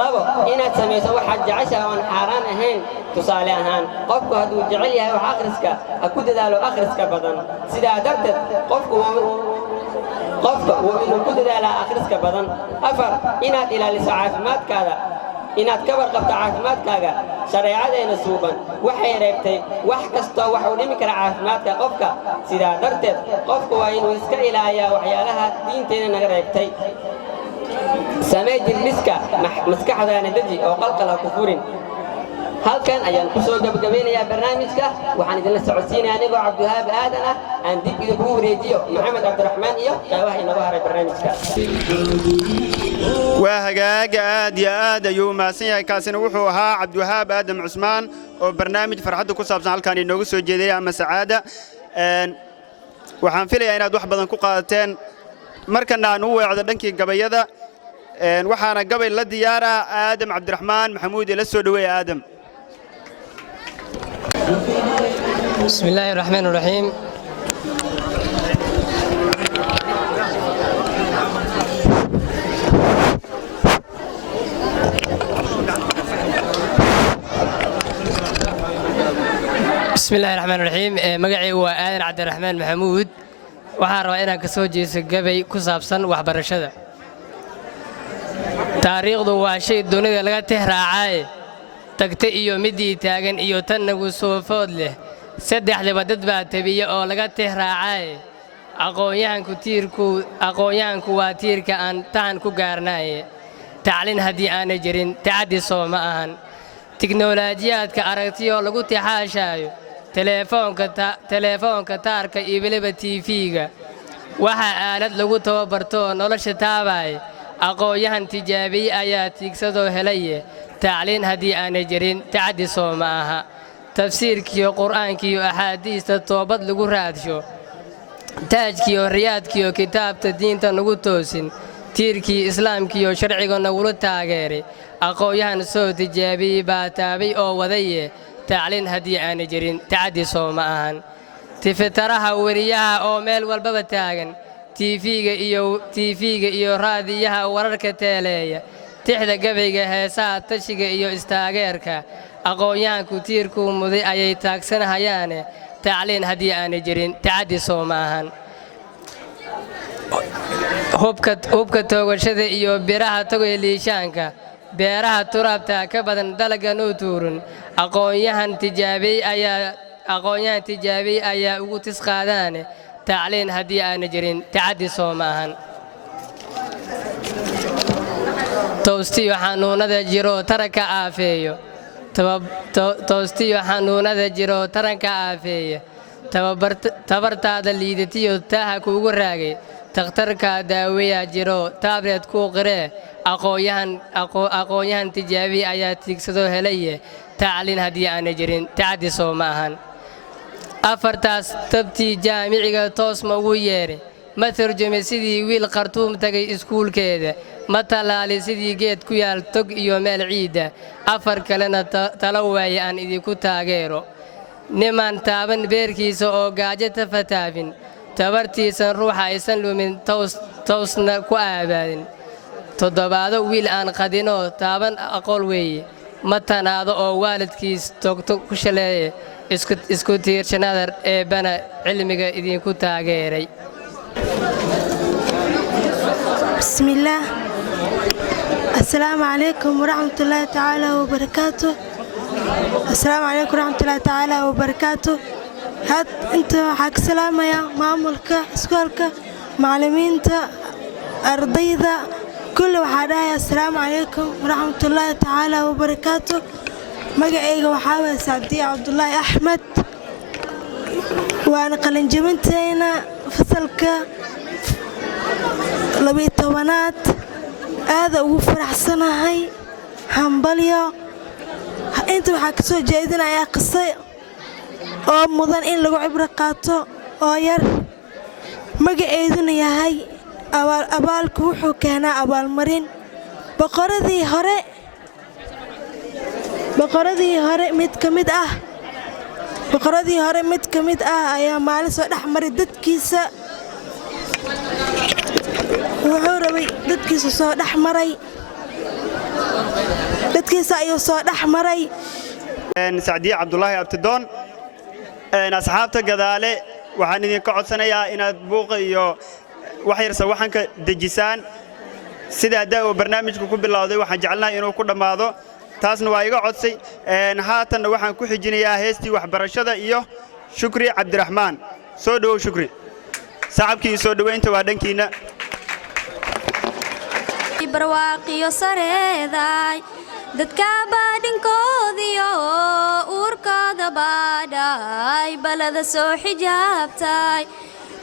labo inaad samayso waxaad jeceshahay oon xaaraan ahayn tusaale ahaan qofku hadduu jecel yahay wax akhriska ha ku dadaalo akhriska badan sidaa darteed qofka waa inuu ku dadaalaa akhriska badan afar inaad ilaaliso caafimaadkaada inaad ka warqabto caafimaadkaaga shareecadeena suuban waxay reebtay wax kastoo wax u dhimi kara caafimaadka qofka sidaa darteed qofku waa inuu iska ilaaliyaa waxyaalaha diinteena naga reebtay samee jirdhiska maskaxdaana deji oo qalqal ha ku furin halkan ayaan ku soo gabagabeynayaa barnaamijka waxaan idinla socodsiinaya anigoo Cabdiwahaab Aadan ah aan dib idinku wareejiyo Maxamed Cabdiraxmaan iyo qaybaha inagu haray barnaamijka waa hagaaga aad iyo aad ayuu mahadsan yahay kaasina wuxuu ahaa Cabdiwahaab Aadam Cusmaan oo barnaamij farxadda ku saabsan halkan inoogu soo jeediyay ama sacaada waxaan filayaa inaad wax badan ku qaadateen markana aan u weecdo dhankii gabayada waxaana gabay la diyaara aadam cabdiraxmaan maxamuud ila soo dhaweeya aadam bismillaahi raxmaani raxiim bismillaahi raxmaani raxiim magacaygu waa aadan cabdiraxmaan maxamuud waxaan rabaa inaan ka soo jeeso gabay ku saabsan waxbarashada taariikhdu waa shay dunida laga tixraacaaye tagta iyo midii taagan iyo tan nagu soofood leh saddexdaba dad baa tabiya oo laga tixraacaaye aqoonyahanku waa tiirka aan tahan ku gaarnaaye tacliin haddii aanay jirin tacaddi soo ma ahan tiknoolaajiyaadka aragtiyoo lagu tixaashaayo teleefoonka taarka iyo weliba tiifiga waxaa aalad lagu tababartoo nolosha taabaaya aqoonyahan tijaabiye ayaa tiigsadoo helaye tacliin haddii aanay jirin tacaddi soo ma aha tafsiirkiyo qur'aankiyo axaadiista toobad lagu raadsho taajkiyo riyaadkiyo kitaabta diinta nagu toosin tiirkii islaamkiyo sharciga nagula taageeray aqoonyahan soo tijaabiyey baa taabay oo wadaye tacliin haddii aanay jirin tacaddi soo ma ahan tifitaraha weriyaha oo meel walbaba taagan tiifiga iyo raadiyaha wararka teeleeya tixda gabayga heesaha tashiga iyo istaageerka aqoonyahanku tiirkuu muday ayay taagsanahayaane tacliin haddii aanay jirin tacaddi soo ma ahan hubka toogashada iyo biraha togay liishaanka beeraha turaabta ka badan dalagga noo tuurun aqoonyahan tijaabiyey ayaa ugu tisqaadaane tacliin haddii aanay jirin tacaddi soo ma ahan towstiyo xanuunada jiro taranka aafeeyo towstiyo xanuunada jiro taranka aafeeya tabartaada liidatiyo taaha kuugu raagay takhtarka daaweyaa jiro taableed kuu qiree aqoonyahan tijaabiye ayaa tiigsadoo helaye tacliin haddii aanay jirin tacaddi soo ma ahan afartaas tabtii jaamiciga toos ma ugu yeedhay ma tarjumay sidii wiil khartuum tagay iskuulkeeda ma tallaali sidii geed ku yaal tog iyo meel ciidda afar kalena talo waaye aan idinku taageero nimaan taaban beerkiisa oo gaajo ta fataafin tabartiisan ruuxa aysan lumin towsna ku aabaadin toddobaado wiil aan qadinoo taaban aqool weeye ma tanaado oo waalidkiis togto ku shaleeye isku tiirshanaada eebbana cilmiga idinku taageeray bismillaah assalaamu calaykum waraxmatullaahi tacaala wabarakaatu assalaamu calaykum waraxmatullaahi tacaala wabarakaatu inta waxaa ka salaamayaa maamulka iskoolka macallimiinta ardayda kulli waxaa dhahaya assalaamu calaykum waraxmatullaahi tacaala wabarakaatu magacayga waxaa waye sacdiye cabdulaahi axmed waana qalinjabintayna fasalka 12aad aada ugu faraxsanahay hambalyo inta waxaa ka soo jeedinayaa qise oo mudan in lagu cibro qaato oo yar magaceeduna yahay abaalku wuxuu keenaa abaalmarin boqoradii hore mid ka mid ah ayaa maalin soo dhex maray dadkiisa wuxuu rabay dadkiisa soo dhex maray dadkiisa ayuu soo dhex maray sacdiye cabdulaahi abtidoon asxaabta gadaale waxaan idinka codsanayaa inaad buuqa iyo wax yarsa waxanka dejisaan sida hadda uu barnaamijku ku bilowday waxaan jecelnahay inuu ku dhammaado taasna waa iga codsay haatanna waxaan ku xijinayaa heestii waxbarashada iyo shukri cabdiraxmaan soo dhowow shukri sacabkii soo dhoweynta waa dhankiina barwaaqiyo sareeday dadka baadhinkoodiyo uurkooda baadhay balada soo xijaabtay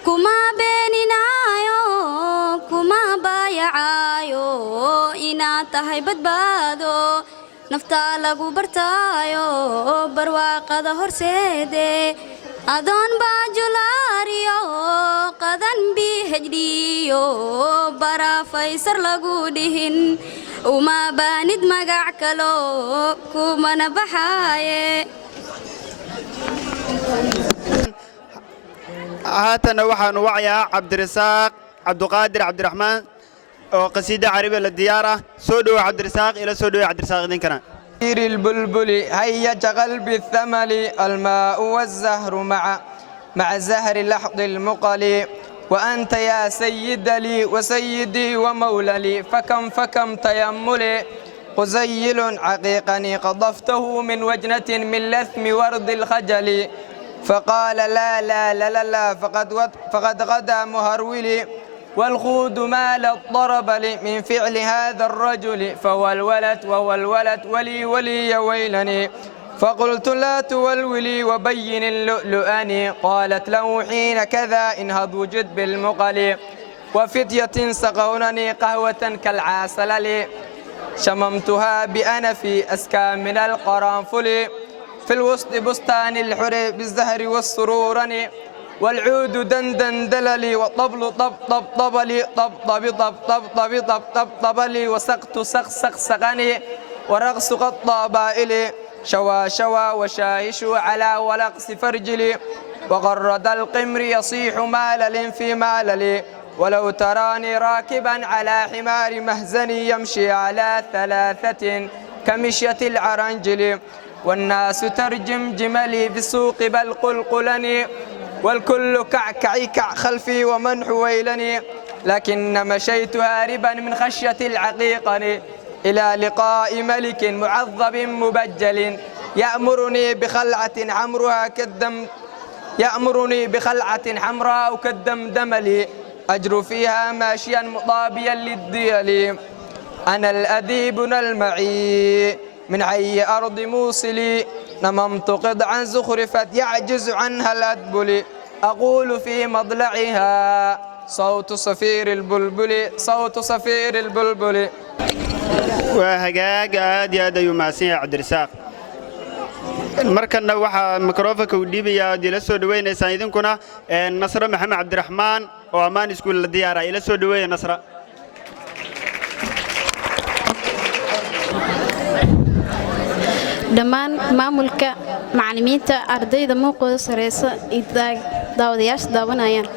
kuma beeninaayo kuma baayacaayo inaad tahay badbaado naftaa lagu bartaayo barwaaqada horseede adoon baajulaariyo badan PhD iyo barafaysar lagu dhihin uma baanid magac kalo kumana baxaaye haatana waxaan wacayaa cabdirasaaq cabduqaadir cabdiraxmaan oo qasiida carabi la diyaar ah soo dhawo cabdirasaaq ila soo dhawo cabdirasaaq idinkana البلبل هيج قلبي الثمل الماء والزهر مع زهر لحظ المقلي وأنت يا سيد لي وسيدي ومولى لي فكم تيملي قزيل عقيقني قضفته من وجنة من لثم ورد الخجل فقال لا لا لا لا, لا فقد غدا مهرولي والخود مال الضرب لي من فعل هذا الرجل فهو الولد وهو الولد ولي يا ويلني فقلت لا تولولي وبين اللؤلؤاني قالت له حين كذا انهض وجد بالمقلي وفتية سقونني قهوة كالعسل لي شممتها بأنفي أسكى من القرنفل في الوسط بستان الحر بالزهر والسرورني والعود دندن دللي والطبل طب طب طبلي طب طب طب طب طب طب طب طبلي وسقت سقني ورقص قد طابائلي شوى وشايش على ولقص فرجلي وغرد القمر يصيح مالل في ماللي ولو تراني راكبا على حمار مهزني يمشي على ثلاثة كمشية العرنجل والناس ترجم جملي بسوق بل قلقلني والكل كعكع خلفي ومن حويلني لكن مشيت هاربا من خشية العقيقني إلى لقاء ملك معظم مبجل يأمرني بخلعة حمراء كالدمدملي أجر فيها ماشيا مطابيا للديل أنا الأديب المعي من حي أرض موصلي نممت قطعا زخرفت يعجز عنها الأدبل أقول في مضلعها صوت صفير البلبل صوت صفير البلبل وهجاج عاد يا ديو ماسين عبد الرزاق markana waxa mikrofoonka u dhiibaya dila soo dhaweynaysan idinkuna Nasra Maxamed Cabdiraxmaan oo amaan iskuul la diyaaray ila soo dhaweeyay Nasra dhammaan maamulka macallimiinta ardayda muuqooda sareysa daawadayaasha daawanayaan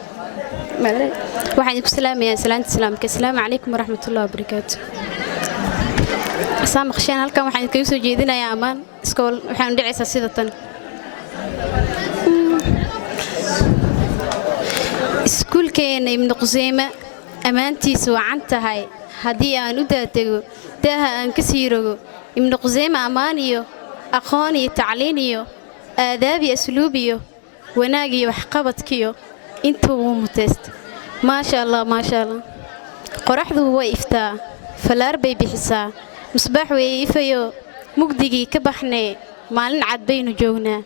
waxaan idinku salaamayaa salaanta islaamka assalaamu calaykum waraxmatullaahi wabarakaatu saamaqsheen halkan waxaan idinkaga soo jeedinayaa ammaan iskool waxaan dhicaysaa sida tan iskuulkeena ibnu quseyme ammaantiisu wacan tahay haddii aan u daatego daaha aan ka sii rogo ibnu quseyme ammaan iyo aqoon iyo tacliin iyo aadaab iyo asluub iyo wanaag iyo waxqabadkiyo intuu wuu mutaysta maasha allah qoraxdu way iftaa falaar bay bixisaa musbaax weeye ifayo mugdigii ka baxnee maalin cad baynu joognaa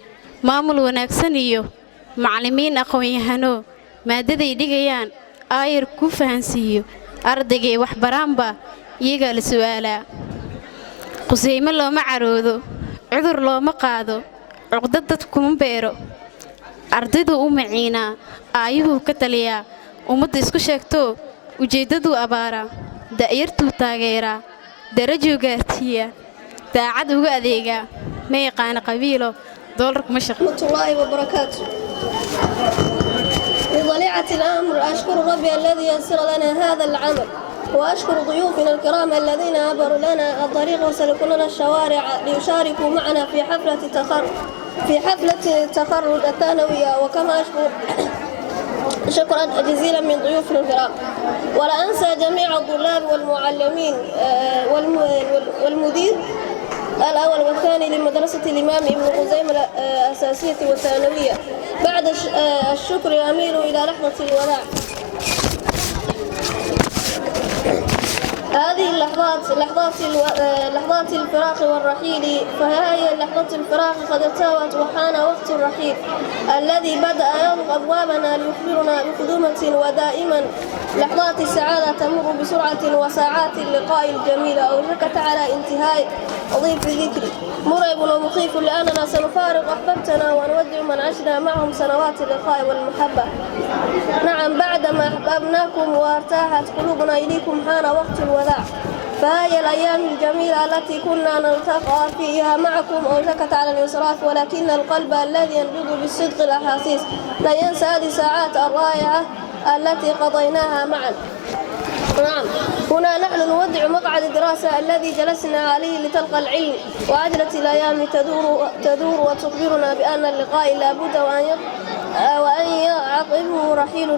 maamul wanaagsan iyo macallimiin aqoon-yahano maadaday dhigayaan aayar kuu fahansiiyo ardaygay waxbaraanba iyagaa la su'aalaa quseyme looma caroodo cudur looma qaado cuqdad dad kuma beero ardaydu u maciinaa aayuhuu ka taliyaa ummadda isku sheegtoo ujeeddaduu abaaraa da'yartuu taageeraa darajuu gaartiiya daacad uga adeegaa ma yaqaana qabiilo doolarkuma shaqeeyo wabarakaatu بضليعة الأمر أشكر ربي الذي يسر لنا هذا العمل وأشكر ضيوفنا الكرام الذين عبروا لنا الطريق وسلكوا لنا الشوارع ليشاركوا معنا في حفلة التخرج الثانوية وكما أشكر شكرا جزيلا من ضيوفنا الكرام ولا أنسى جميع الطلاب والمعلمين والمدير الأول والثاني لمدرسة الإمام ابن قزيمة الأساسية والثانوية بعد الشكر أميل إلى لحظة الوداع هذه لحظات الفراق والرحيل فهي لحظة الفراق قد ارتوت وحان وقت الرحيل الذي بدأ يغلق أبوابنا ليخبرنا بقدومة ودائما لحظات السعادة تمر بسرعة وساعات اللقاء الجميل أوشكت على انتهاء ضيف ذكري مرعب ومخيف لأننا سنفارق أحبابتنا نودع من عشنا معهم سنوات اللقاء والمحبة. نعم بعدما أحببناكم وارتاحت قلوبنا إليكم حان وقت الوداع، فهي الأيام الجميلة التي كنا نلتقى فيها معكم أوشكت على الإسراف، ولكن القلب الذي ينبض بالصدق الأحاسيس لا ينسى هذه الساعات الرائعة التي قضيناها معا. نعم هنا نحن نودع مقعد الدراسة الذي جلسنا عليه لتلقى العلم، وعجلت الأيام تدور وتخبرنا بأن اللقاء لابد وأن يعقبه رحيل.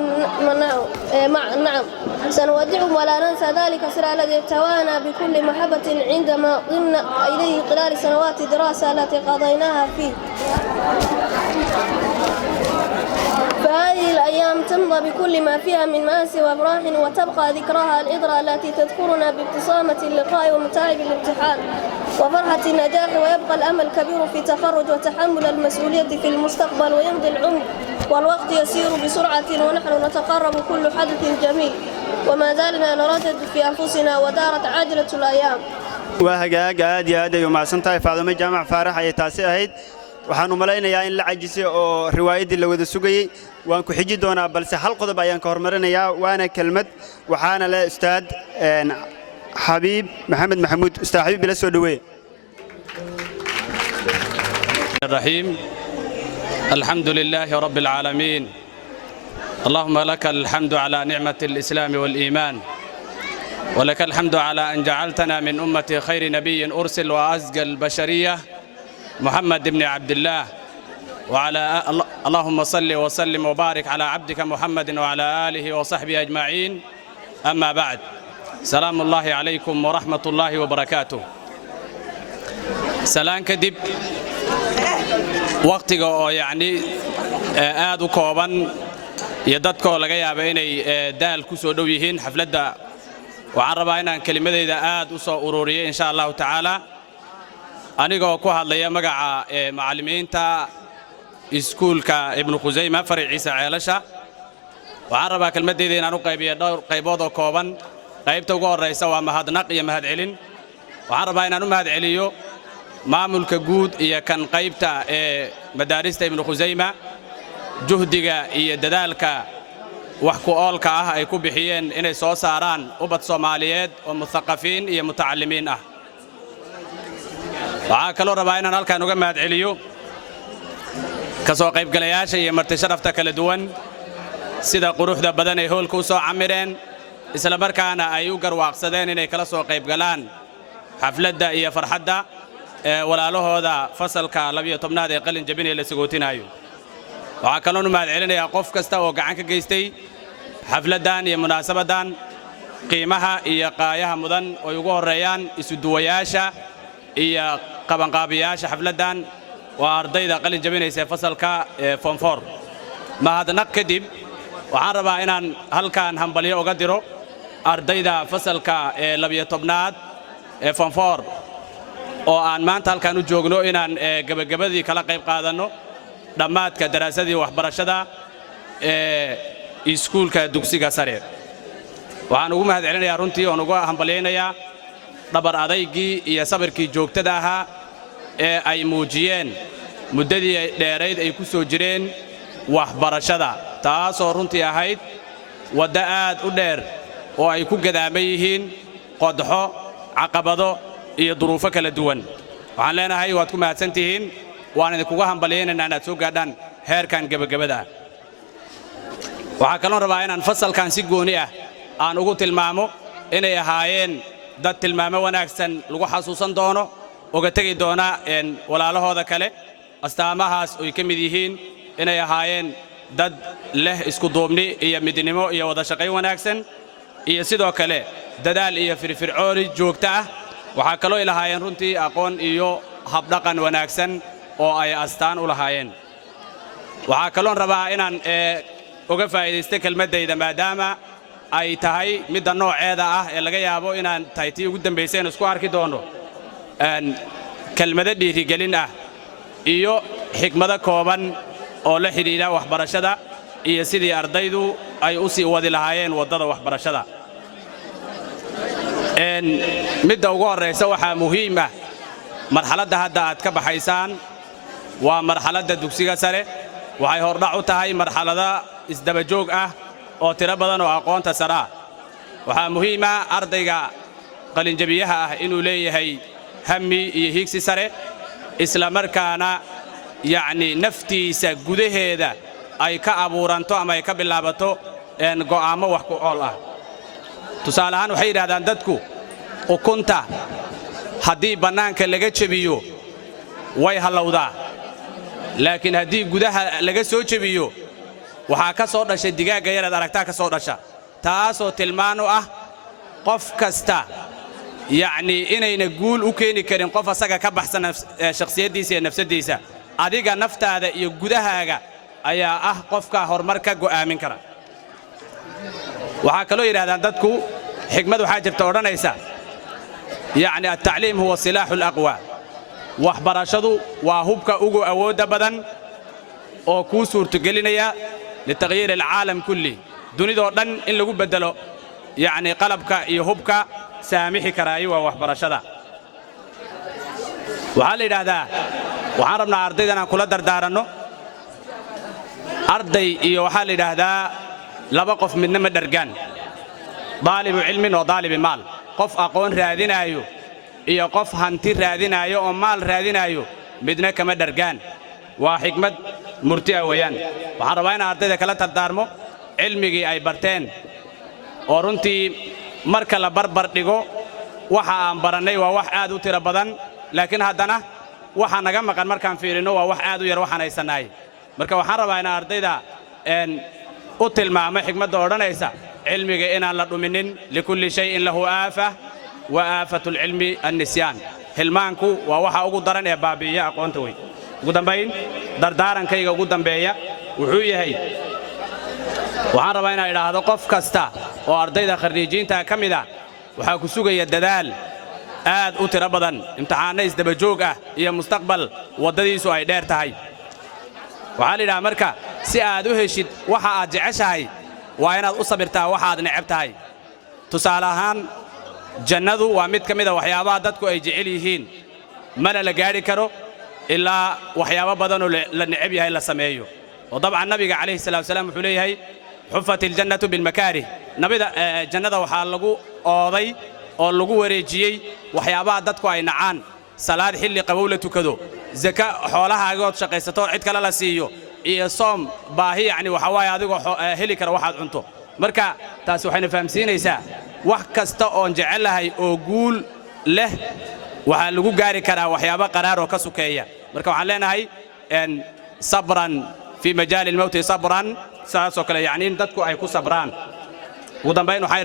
نعم سنودعهم ولا ننسى ذلك السر الذي احتوانا بكل محبة عندما ضمنا إليه خلال سنوات الدراسة التي قضيناها فيه. فهذه الأيام تمضى بكل ما فيها من مآسي وأفراح، وتبقى ذكراها العطرة التي تذكرنا بابتسامة اللقاء ومتاعب الامتحان وفرحة النجاح، ويبقى الأمل الكبير في تخرج وتحمل المسؤولية في المستقبل، ويمضي العمر والوقت يسير بسرعة ونحن نتقرب كل حدث جميل، وما زالنا نردد في أنفسنا ودارت عجلة الأيام. وهجاج عادي هذا يوم عسنتها في عظمة جامع فارح أي تاسعيد waxaanu malaynayaa in la cajisay oo riwaayadii la wada sugayay waan ku xiji doonaa balse hal qodob ayaan ka hormarinayaa waana kelmad waxaana la ustaad حبيب محمد محمود استاذ حبيب بلا سو دhoweey الرحيم الحمد لله رب العالمين اللهم لك الحمد على نعمة الإسلام والإيمان ولك الحمد على أن جعلتنا من أمة خير نبي أرسل وأزكى البشرية محمد بن عبد الله وعلى اللهم صل وسلم وبارك على عبدك محمد وعلى آله وصحبه أجمعين أما بعد سلام الله عليكم ورحمة الله وبركاته سلام كدب وقتك يعني آدو كوبان يددكو لغايا بيني دال كسو دويهين حفلة وعربا إن كلمة إذا آدو سو أروري إن شاء الله تعالى anigoo ku hadlaya magaca macallimiinta iskuulka ibnu Khuzayma fariiciisa ceelasha waxaan rabaa kelmadeyda inaan u qaybiyo dhowr qaybood oo kooban qaybta ugu horeysa waa mahadnaq iyo mahadcelin waxaan rabaa inaan u mahadceliyo maamulka guud iyo kan qaybta madaarista ibnu Khuzayma juhdiga iyo dadaalka wax ku oolka ah ay ku bixiyeen inay soo saaraan ubad Soomaaliyeed oo muthaqafiin iyo mutacallimiin ah waxaa kaloo rabaa inaan halkaan uga mahadceliyo ka soo qaybgalayaasha iyo marti sharafta kala duwan sida quruxda badan ee hoolka u soo camireen isla markaana ay u garwaaqsadeen inay kala soo qaybgalaan xafladda iyo farxadda walaalahooda fasalka 12aad ee qalin jabin ee la sagootinayo waxaa kaloo mahadcelinayaa qof kasta oo gacan ka geystay xafladdan iyo munaasabadan qiimaha iyo qaayaha mudan oo ugu horeeyaan isu duwayaasha iyo qabanqaabiyaasha xafladan waa ardayda qalin jabinaysa fasalka form 4 mahadnaq kadib waxaan rabaa inaan halkaan hambalyo uga diro ardayda fasalka 12aad ee form 4 oo aan maanta halkaan u joogno inaan gabagabadii kala qayb qaadanno dhammaadka daraasadii waxbarashada iskuulka dugsiga sare waxaan ugu mahadcelinayaa runtii oo ugu hambalyaynayaa dhabar adaygii iyo sabirkii joogtada ahaa ee ay muujiyeen muddadii dheerayd ay ku soo jireen waxbarashada taasoo runtii ahayd wadda aad u dheer oo ay ku gadaaman yihiin qodxo caqabado iyo duruufo kala duwan waxaan leenahay waad ku mahadsantihiin waan idinkuga hambalyaynaynaa inaad soo gaadhaan heerkan gebagabada waxaa kaloo rabaa inaan fasalkan si gooni ah aan ugu tilmaamo inay ahaayeen dad tilmaamo wanaagsan lagu xasuusan doono uga tagi doona walaalahooda kale astaamahaas oo ay ka mid yihiin inay ahaayeen dad leh isku duubni iyo midnimo iyo wada shaqayn wanaagsan iyo sidoo kale dadaal iyo firfircooni joogto ah waxaa kaloo ay lahaayeen runtii aqoon iyo habdhaqan wanaagsan oo ay astaan u lahaayeen waxaa kaloo rabaa inaan uga faa'iideysto kelmadayda maadaama ay tahay midda nooceeda ah ee laga yaabo inaan tahay tii ugu dambaysay isku arki doono kelmado dhiirigelin ah iyo xigmado kooban oo la xidhiidha waxbarashada iyo sidii ardaydu ay u sii wadi lahaayeen waddada waxbarashada midda ugu horeysa waxaa muhiim ah marxaladda hadda aad ka baxaysaan waa marxaladda dugsiga sare waxay hordhac u tahay marxalada isdaba joog ah oo tiro badan oo aqoonta sare ah waxaa muhiima ardayga qalinjabiyaha ah inuu leeyahay hammi iyo hiigsi sare isla markaana yacni naftiisa gudaheeda ay ka abuuranto ama ay ka bilaabato go'aamo wax ku ool ah tusaale ahaan waxay yidhahdaan dadku ukunta haddii bannaanka laga jebiyo way hallowdaa laakiin haddii gudaha laga soo jebiyo waxaa ka soo dhashay digaagga yaraad aragtaa ka soo dhasha taasoo tilmaan u ah qof kasta yacni inayna guul u keeni karin qof asaga ka baxsan shakhsiyaddiisa iyo nafsaddiisa adiga naftaada iyo gudahaaga ayaa ah qofka horumar ka go'aamin kara waxaa kaloo yidhahdaan dadku xigmad waxaa jirta odhanaysa yacni altacliim huwa silaaxu alaqwa waxbarashadu waa hubka ugu awoodda badan oo kuu suurtogelinaya litagyiir alcaalam kulli dunidoo dhan in lagu beddelo yacni qalabka iyo hubka saamixi karaayo waa waxbarashada waxaa la yidhaahdaa waxaan rabnaa ardayda inaan kula dardaaranno arday iyo waxaa la yidhaahdaa laba qof midna ma dhargaan daalibu cilmin oo daalibi maal qof aqoon raadinaayo iyo qof hanti raadinaayo oo maal raadinaayo midna kama dhargaan waa xikmad murti ah weeyaan waxaan rabaa inaan ardayda kala dardaarmo cilmigii ay barteen oo runtii marka la barbar dhigo waxa aan barannay waa wax aad u tiro badan laakiin haddana waxa naga maqan markaan fiirinno waa wax aad u yar waxaan haysannahay marka waxaan rabaa inaan ardayda u tilmaamo xikmadda odhanaysa cilmiga inaan la dhuminin likulli shay'in lahu aafa wa aafatu alcilmi annisyaan hilmaanku waa waxa ugu daran ee baabi'iya aqoonta wey ugu dambayn dardaarankayga ugu dambeeya wuxuu yahay waxaan rabaa inaan idhaahdo qof kasta oo ardayda khariijiinta ka mid ah waxaa ku sugaya dadaal aad u tiro badan imtixaanno isdaba joog ah iyo mustaqbal waddadiisu ay dheer tahay waxaa la yidhaha marka si aad u heshid waxa aad jeceshahay waa inaad u sabirtaa waxa aad neceb tahay tusaale ahaan jannadu waa mid ka mid a waxyaabaha dadku ay jecel yihiin mana la gaadhi karo ilaa waxyaabo badanoo la neceb yahay la sameeyo oo dabcan nabiga calayhi salaatu wasalaam wuxuu leeyahay xufat iljannatu bilmakaarih jannada waxaa lagu ooday oo lagu wareejiyey waxyaabaha dadku ay nacaan salaad xilli qabow la tukado zaka xoolahaagood shaqaysato cid kale la siiyo iyo soom baahi yacni waxa waaye adigoo heli kara waxaad cunto marka taasi waxayna fahamsiinaysaa wax kasta oon jecelahay oo guul leh waxaa lagu gaari karaa waxyaabo qaraar oo ka sukeeya marka waxaan leenahay sabran fii majaali lmawti sabran saasoo kale yacni in dadku ay ku sabraan ugu dambayn waxaan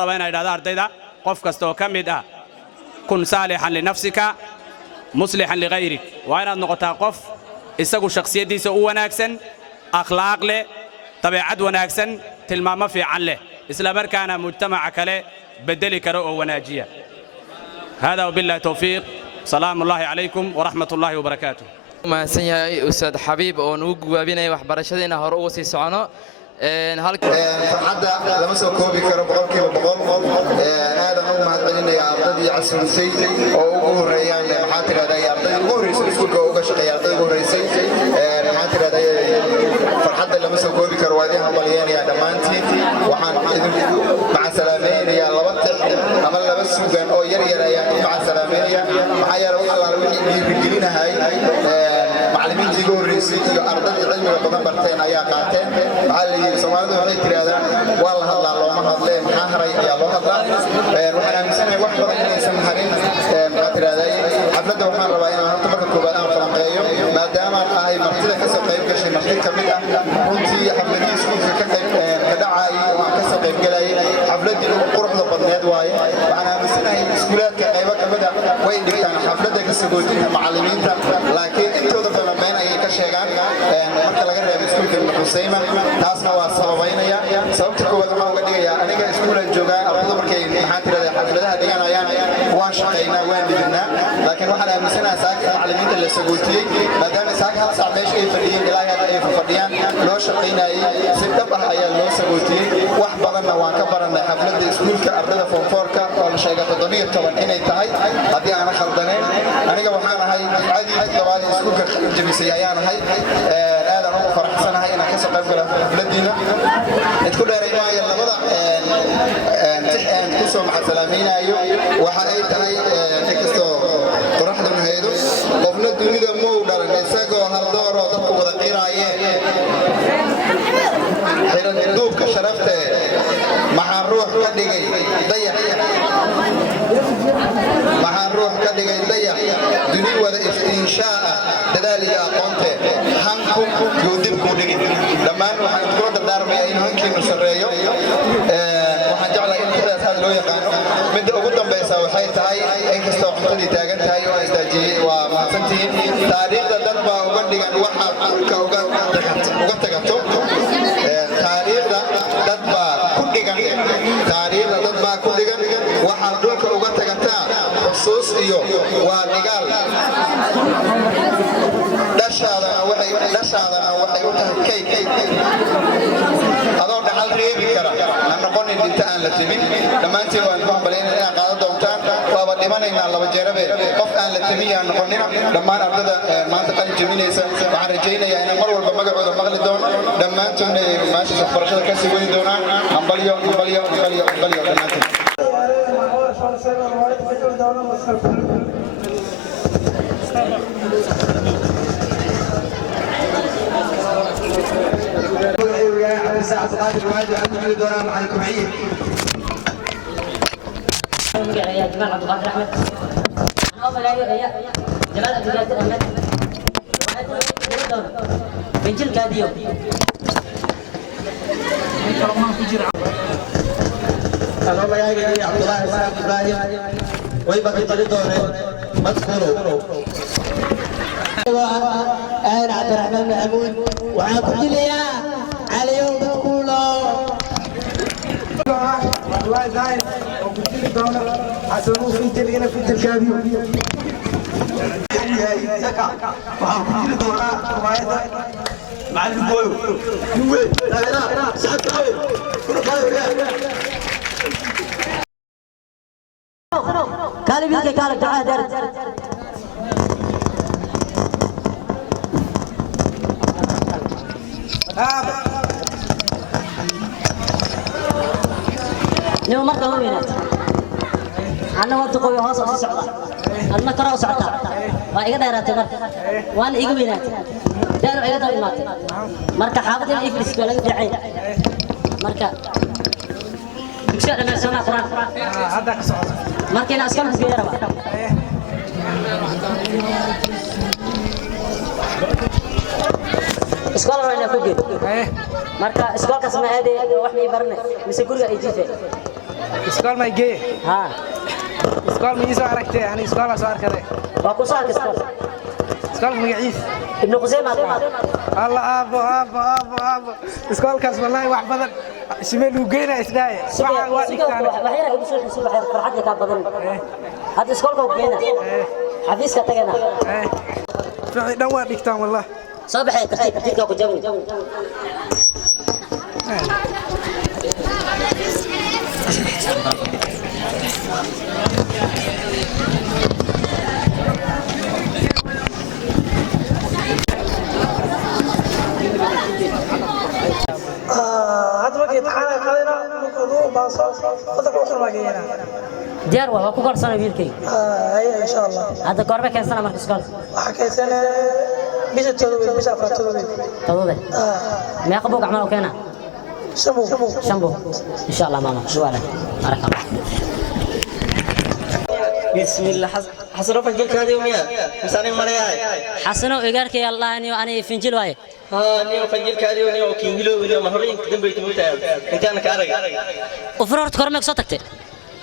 rabaa inaan idhahda ardayda qof kasta oo ka mid ah kun saalixan linafsika muslixan ligayrik waa inaad noqotaa qof isagu shakhsiyaddiisa u wanaagsan akhlaaq leh dabeecad wanaagsan tilmaamo fiican leh isla markaana mujtamaca kale beddeli karo oo wanaajiya hada wabillahi tawfiiq salaamu ullaahi calaykum waraxmat ullaahi wabarakaatuh mahadsan yahay ustaad xabiib oo nugu guwaabinaya waxbarashada inaan hore uga sii socono farxadda lama soo koobi karo boqolkiiba boqol aadan ugu mahad celinaya ardadii casuumtay oo ugu horreeyaan maxaa tidhahdaa ardadii ugu horreysay iskuulka uga shaqeeya ardadii ugu horreysay maxaa tidhahdaa farxadda lama soo koobi karo waa idin hambalyeynaya dhammaantiin waxaan idinku macasalaamaynayaa laba tix ama laba suugan oo yar yar ayaan idin macasalaameynaya maxaa yeele wax allaala wixii dhiirigelinahay macallimiintii ugu horreysay iyo ardadii cilmiga badan barteen ayaa qaateen maxaa la yidhi soomaalidu waxay tirahdaan waa la hadlaa looma hadlee maxaa haray ayaa loo hadlaa waxaan aaminsanahay wax badan inaysan harin maxaa tidhahday xafladda waxaan rabaa inaan horta marka koowaad aan falanqeeyo maadaamaan ahay martida ka soo qayb gashay marti ka mid ah runtii xafladii iskuulka ka dhacaayay oo aan ka soo qayb galayay xafladdii ugu quruxda badneed waaye waxaan aaminsanahay iskuulaadka qaybo ka mid ah way dhigtaan xafladda ka sagootinta macallimiinta laakiin intooda badan been ayay ka sheegaan marka laga reebo iskuulka ibnu xuseyma taasna waa sababaynaya sababta koowaad waxaan uga dhigayaa aniga iskuulan joogaa ardaydu markay maxaa tirahdaa xafladaha dhiganayaan waan shaqaynaa waan midibnaa laakiin waxaan aaminsanahay saaka macallimiinta la sagootiyey maadaama saaka hal saac meesha ay fadhiyeen ilaa hadda ay fadhiyaan loo shaqaynayay si dhab ah ayaa loo sagootiyey wax badanna waan ka barannay xafladda iskuulka ardayda foomfoorka oo la sheegay 17 inay tahay haddii aanan khaldaneen aniga waxaan ahay dafcadii gabaal iskuulka jabisay ayaan ahay aadaan ugu faraxsanahay inaan kasoo qayb galo xafladdiina idku dheeray maayo labada kusoo maxasalaamaynayo waxa ay tahay inkastoo qoraxdu nahaydo qofna dunida mou dhalan isagoo hal dooroo dadku wada qiraayeen xiran duubka sharaftee maxaa ruux ka dhigay dayax maxaa ruux ka dhigay dayax duni wada iftiinshaa dadaal iyo aqoonte hanku yuu dib kuu dhigin dhammaan waxaan iskula dardaarmayaa inuu hankiinu sarreeyo waxaan jeclahay in sidaas aad loo yaqaano midda ugu dambaysa waxay tahay inkastoo cuntadii taagan tahay oo isdaajiyey waa mahadsantihiin taariikhda dad baa uga dhigan waxaad dhulka uga tagato taariikhda dad baa ku dhigan taariikhda dad baa ku dhigan waxaad dhulka uga tagataa xusuus iyo waa dhigaal dhashaadana waxay u tahay kayk adoo dhaxal reebi kara ha noqonin inta aan la timin dhammaantiin waan ku hambalyaynaa inaad qaado doontaan waaba dhimanaynaa laba jeerabe qof aan la timin yaa noqonina dhammaan ardada maanta qalin jebinaysa waxaan rajaynayaa inaan mar walba magacooda maqli doono dhammaantoodna ay maashiisa waxbarashada ka sii wadi doonaan hambalyo dhammaantiin ساعة قادر الواجب أن نعلن دوران مع الكوعية. يا جمال عبد القادر أحمد. أول يا جمال عبد القادر أحمد. بنجل كاديو. أنا يا عبد الله إبراهيم ويبقى طريقه مذكور. أنا عبد الرحمن محمود وعبد الله على يوم كله والله زايد وقلت لي دولة حسنوا في تلقينا في تلكابيو مع البوي لا ساعات كان بيلك كان تعال درت نيو مرة ما بينات أنا وانت قوي هاصل في السعودة أنا كراو سعودة وإيجا دايرات مرة وأنا إيجا بينات دايرة إيجا دايرات مرة حافظ الإفلس ولا يدعي مرة بكسر لما سمع قرآن هذاك صعب مرة أنا أسكن في جربة اسكول وين كوجي marka iskoolka samaade wax may barne mise guriga ay jiifay iskool ma igee ha iskool ma isoo aragtay ani iskool soo arkay waa ku soo arkay iskool magaciis ibn Qusayma Allah abo iskoolkaas wallahi wax badan simee luu geena isdaay waxa waa dhigtaan waxyara ugu soo xisub farxad ka badan hada iskoolka u geena xafiiska tagana ficil dhan waa dhigtaan wallahi صباحي تحتيك أبو جبل ديار والله كبر سنة بيركي إن شاء الله هذا قربة كم سنة مركز قال حكي سنة بيجي تدوي بيجي أفراد تدوي ما يقبوك عمله كنا شنبو إن شاء الله ماما شو على بارك الله بسم الله حسنوا فنجل كذا يوميا مسانين مريا حسنوا إيجارك يا الله أنا فنجل واي نيو فنجل كذا يوميا وكينجلو ويليام مهرين كدم بيت موتا أنت أنا كارج وفرورت كرمك صوتك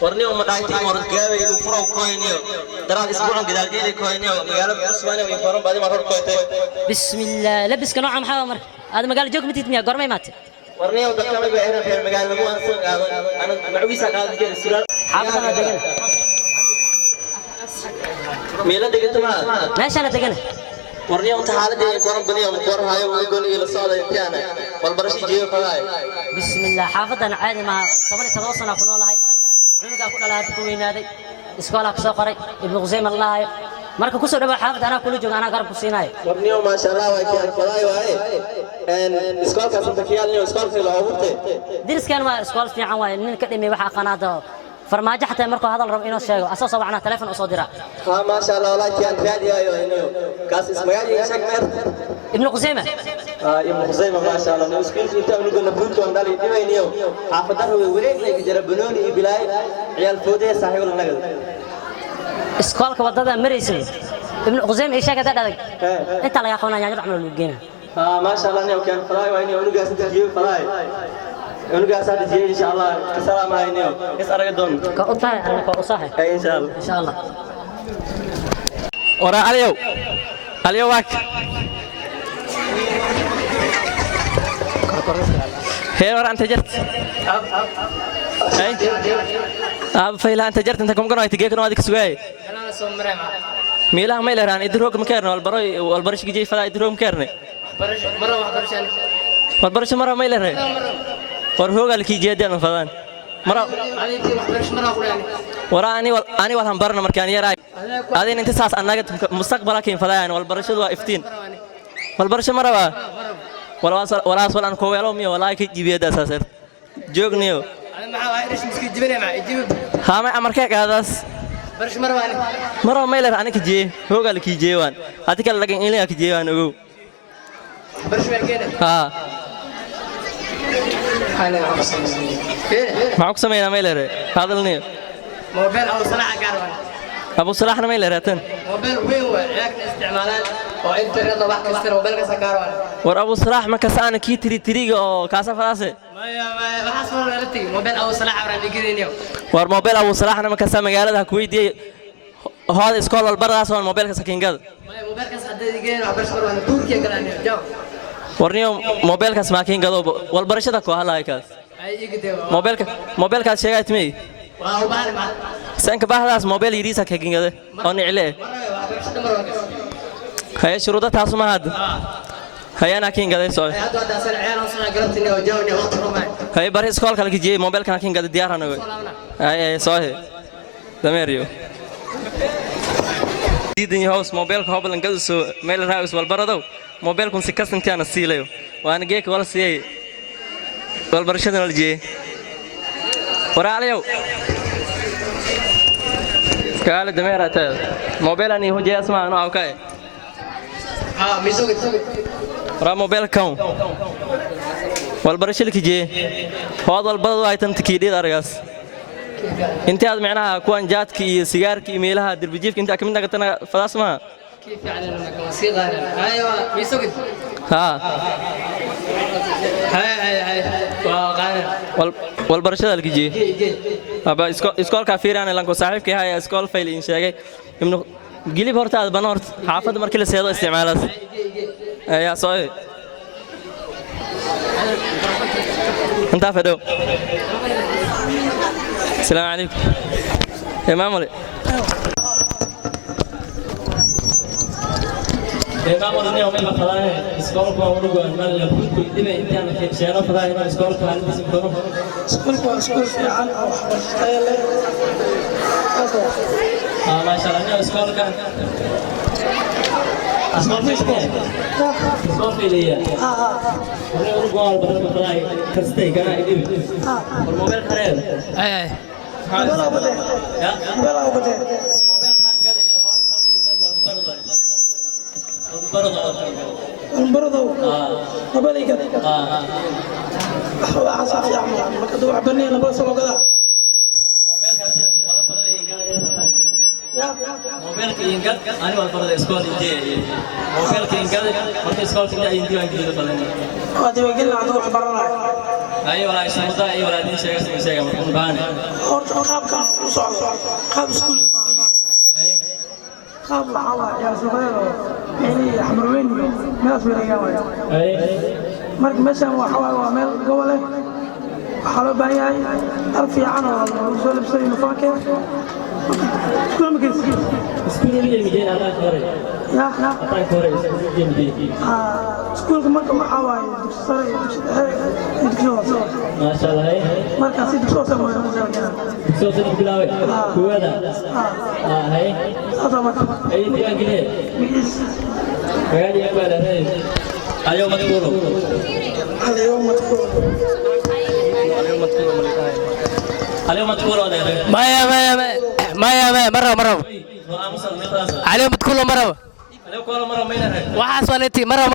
ورنيو مقاعدتي مرد جابي وفرو كوينيو ترى أسبوع قدال جيلي كوينيو مقالة أسبوعنا ويفرم بعد ما فرق كويته بسم الله لبس كنوع محاور هذا مقال جوك متيت ميا قرمي مات ورنيو دكتور بيعنا في المقال مو أنا معويسة قاعد جيل السرال حافظ أنا دقن ميلا دقنت ما ماشي أنا دقن ورني أنت حالتي كورن بني وكورن هاي ويقول لي للصعدة إمكانه والبرشي جيو فهاي بسم الله حافظنا عادي مع طبعا تواصلنا كنا والله عندك أقول لها تكوين هذه إسكالك سوقري ابن غزيم الله marka ku soo dhawaad xaafad ana kula jooga ana garab ku siinay warniyo ma sha Allah way ka falaay waay iskoolka santa kiyaalniyo iskoolka la ogurtay diriskan waa iskool fiican waay nin ka dhimay waxa qanaado farmaajo xataa markuu hadal rabo inuu sheego asoo soo wacna telefoon soo dira ha ma sha Allah walahi kiyaan raadiyo inuu kaas ismagaali shaq meer ibn Qusayma ibn Qusayma ma sha Allah iskoolka inta uu gudna buurto andali dhimayniyo xaafadaha way wareegay jara banooni iyo bilaay ciyaal foodee saaxiib la nagad iskoolka wadada mareysay ibn Qusayma ay sheegay dadada inta laga qoonaa yaanyo raxmad loo geena ما شاء الله نيو كان فلاي ويني ونقاس تجيب فلاي ونقاس هذا تجيب إن شاء الله السلام عليكم نيو إيش أرجع دون كأطاع أنا كأصاحب أي إن شاء الله إن شاء الله ورا اليو واك هي ورا أنت جرت فيلا أنت جرت أنت كم كانوا يتجيك كانوا هذيك سواي أنا سومري مع ميلا ما يلهران يدروك مكرنا والبرش يجي فلا يدروك مكرنا مرة واحدة برشان والبرش مرة ما يلهران ورهوق اللي كي جيد أنا فلان مرة ورا أني والهم برنا مركان يراي هذه أنت ساس أنا مستقبلك كين فلان والبرش دوا إفتين والبرش مرة ولا أصل أنا كويلومي ولا كي جيبي ده أساسا جوجنيو أنا معاه إيش مسكين جبنا معي جيب ها ما أمريكا هذا برش مرواني مرة ما يلر أنا كجي هو قال كجي وان هذيك اللي لقين إلي كجي وان هو برش مركينه ها أنا معك سمينا ما يلر هذا النيو موبيل أو صلاح كاروان أبو صلاح ما يلر هتن موبيل وين لكن استعمالات وإنترنت وبحث كسر موبيل كسر كاروان ور أبو صلاح ما كسان كي تري أو كاسة فراسة ما حصل ولا رتي موبيل أو صلاح عبر بيجرينيو ور موبيل أبو صلاح أنا ما كسان مجال كويت دي هذا إسكول والبرد أصلا موبيل كسكين قد موبيل كسر دقيقين وعبرش مروان تركيا قلنا جو ورنيو موبيل كاس ماكين قد والبرشة تكو هلا هيكاس موبيل كاس شيء تمي سانك بحث موبيل يريسا كين قد أو نعليه هاي شروطه تاسو ما هاد هاي أنا كين قد سوي هاي بري إسكول كلا كجي موبيل كنا كين قد ديار أنا هاي سوي دميريو ديني هاوس موبيل كهبل انقذ ميل الهاوس والبردو موبيل كون سكست انت انا سيليو وانا جيك ولا سي والبرشدنا الجي ورا عليو قال دميرة موبيل اني هو جي اسمع انا اوكي ميسوق ورا موبيل كون والبرشل كجي هذا البردو ايتم تكيدي دارغاس انت هذا معناها كوان جاتك سيجارك ايميلها دربجيفك انت اكمل نقطنا فلاس ما كيف يعني انك صيغه ايوه ميسوق ها هاي والبرشة الكجي ابا اسكول كافير انا لانكو صاحبك هاي اسكول فايل ان شيغي ابن قليب هورتا بنورت حافظ مركي لسيدو استعمالات يا صاحي انت فدو السلام عليكم يا مامولي مامولي اليوم ما خلاص اسكول كوانو مال لابد كل دم انت انا شيرو فلاي اسكول كان بس كانوا اسكول في عن او ما شاء الله اسكول كان اسكول في ليه انا اقول بدل فلاي كرستي كان يدي الموبايل خريب اي بلا بدي بلا بدي البردو قبل يقدر هو عصافي يعمل ما كدو عبرني انا بس وقدا موبايلك ينقل انا والبرد اسكول يجي موبايلك ينقل وقت اسكول تجي ينتي وانت كده فلان هذه وقلنا عندو عبرنا اي ولا اسمه اي ولا دين شيء من بان خاب كان وصعب خاب سكول خاب عوا يا صغير يعني حمروين ناس ولا اي مرك مثلا وحوا ومال قوله حلو بايع ألف عنه وصل بسوي مفاكر كل مكان سكول اللي مجينا على خير يا سكولك مركب محاواي صري دكتور ما شاء الله هي مركز دكتور سمو دكتور سمو بلاوي كويدا هي هذا مركب اي ديان كده يا بلا هي اليوم مدخول اليوم مدخول اليوم مدخول هذا ما مرة عليهم تكون مرة وحاس ولتي مرة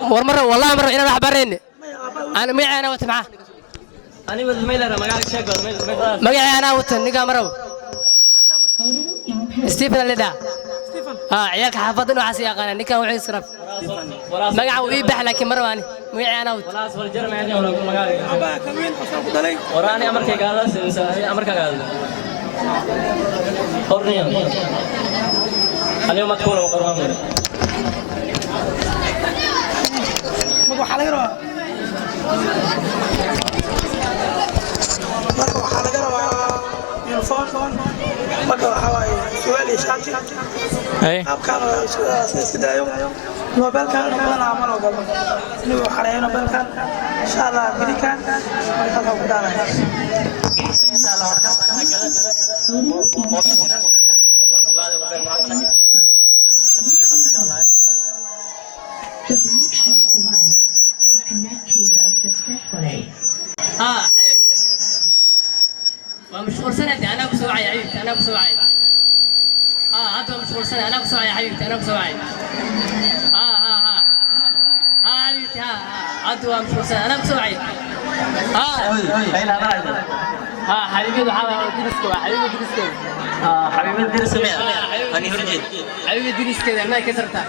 مرة والله مرة إنا راح بريني أنا معي أنا وتمعه أنا بس ميلر مقالك شكل مقالي أنا وتنقى مرة ستيفن اللي ده عيالك حافظين وحاسي أغاني نكا وعيد صرف مقعه ويبح لكن مرة أنا معي أنا خلاص والجرم عندي ولا مقالك أبا كمين أصلا بدلي وراني أمريكا قال أمريكا قال قرنيا اليوم مدخول وقرآن مقو حلقة مركو حلقة يونفون مركو حواي سؤالي شانتي أب كانوا سيدايو نوبل كان نوبل عملوا قبل نو حلقة نوبل كان إن شاء الله بدي كان مركو بدانا ومشغول سنة أنا بسوعي يا حبيبتي أنا بسوعي أنت مشغول سنة أنا بسوعي يا حبيبتي أنا بسوعي حبيبتي أنت مشغول سنة أنا بسوعي حبيبي درسكوا حبيبي درسكوا حبيبي درس مين أنا هرجت حبيبي درس كذا ما كسرتها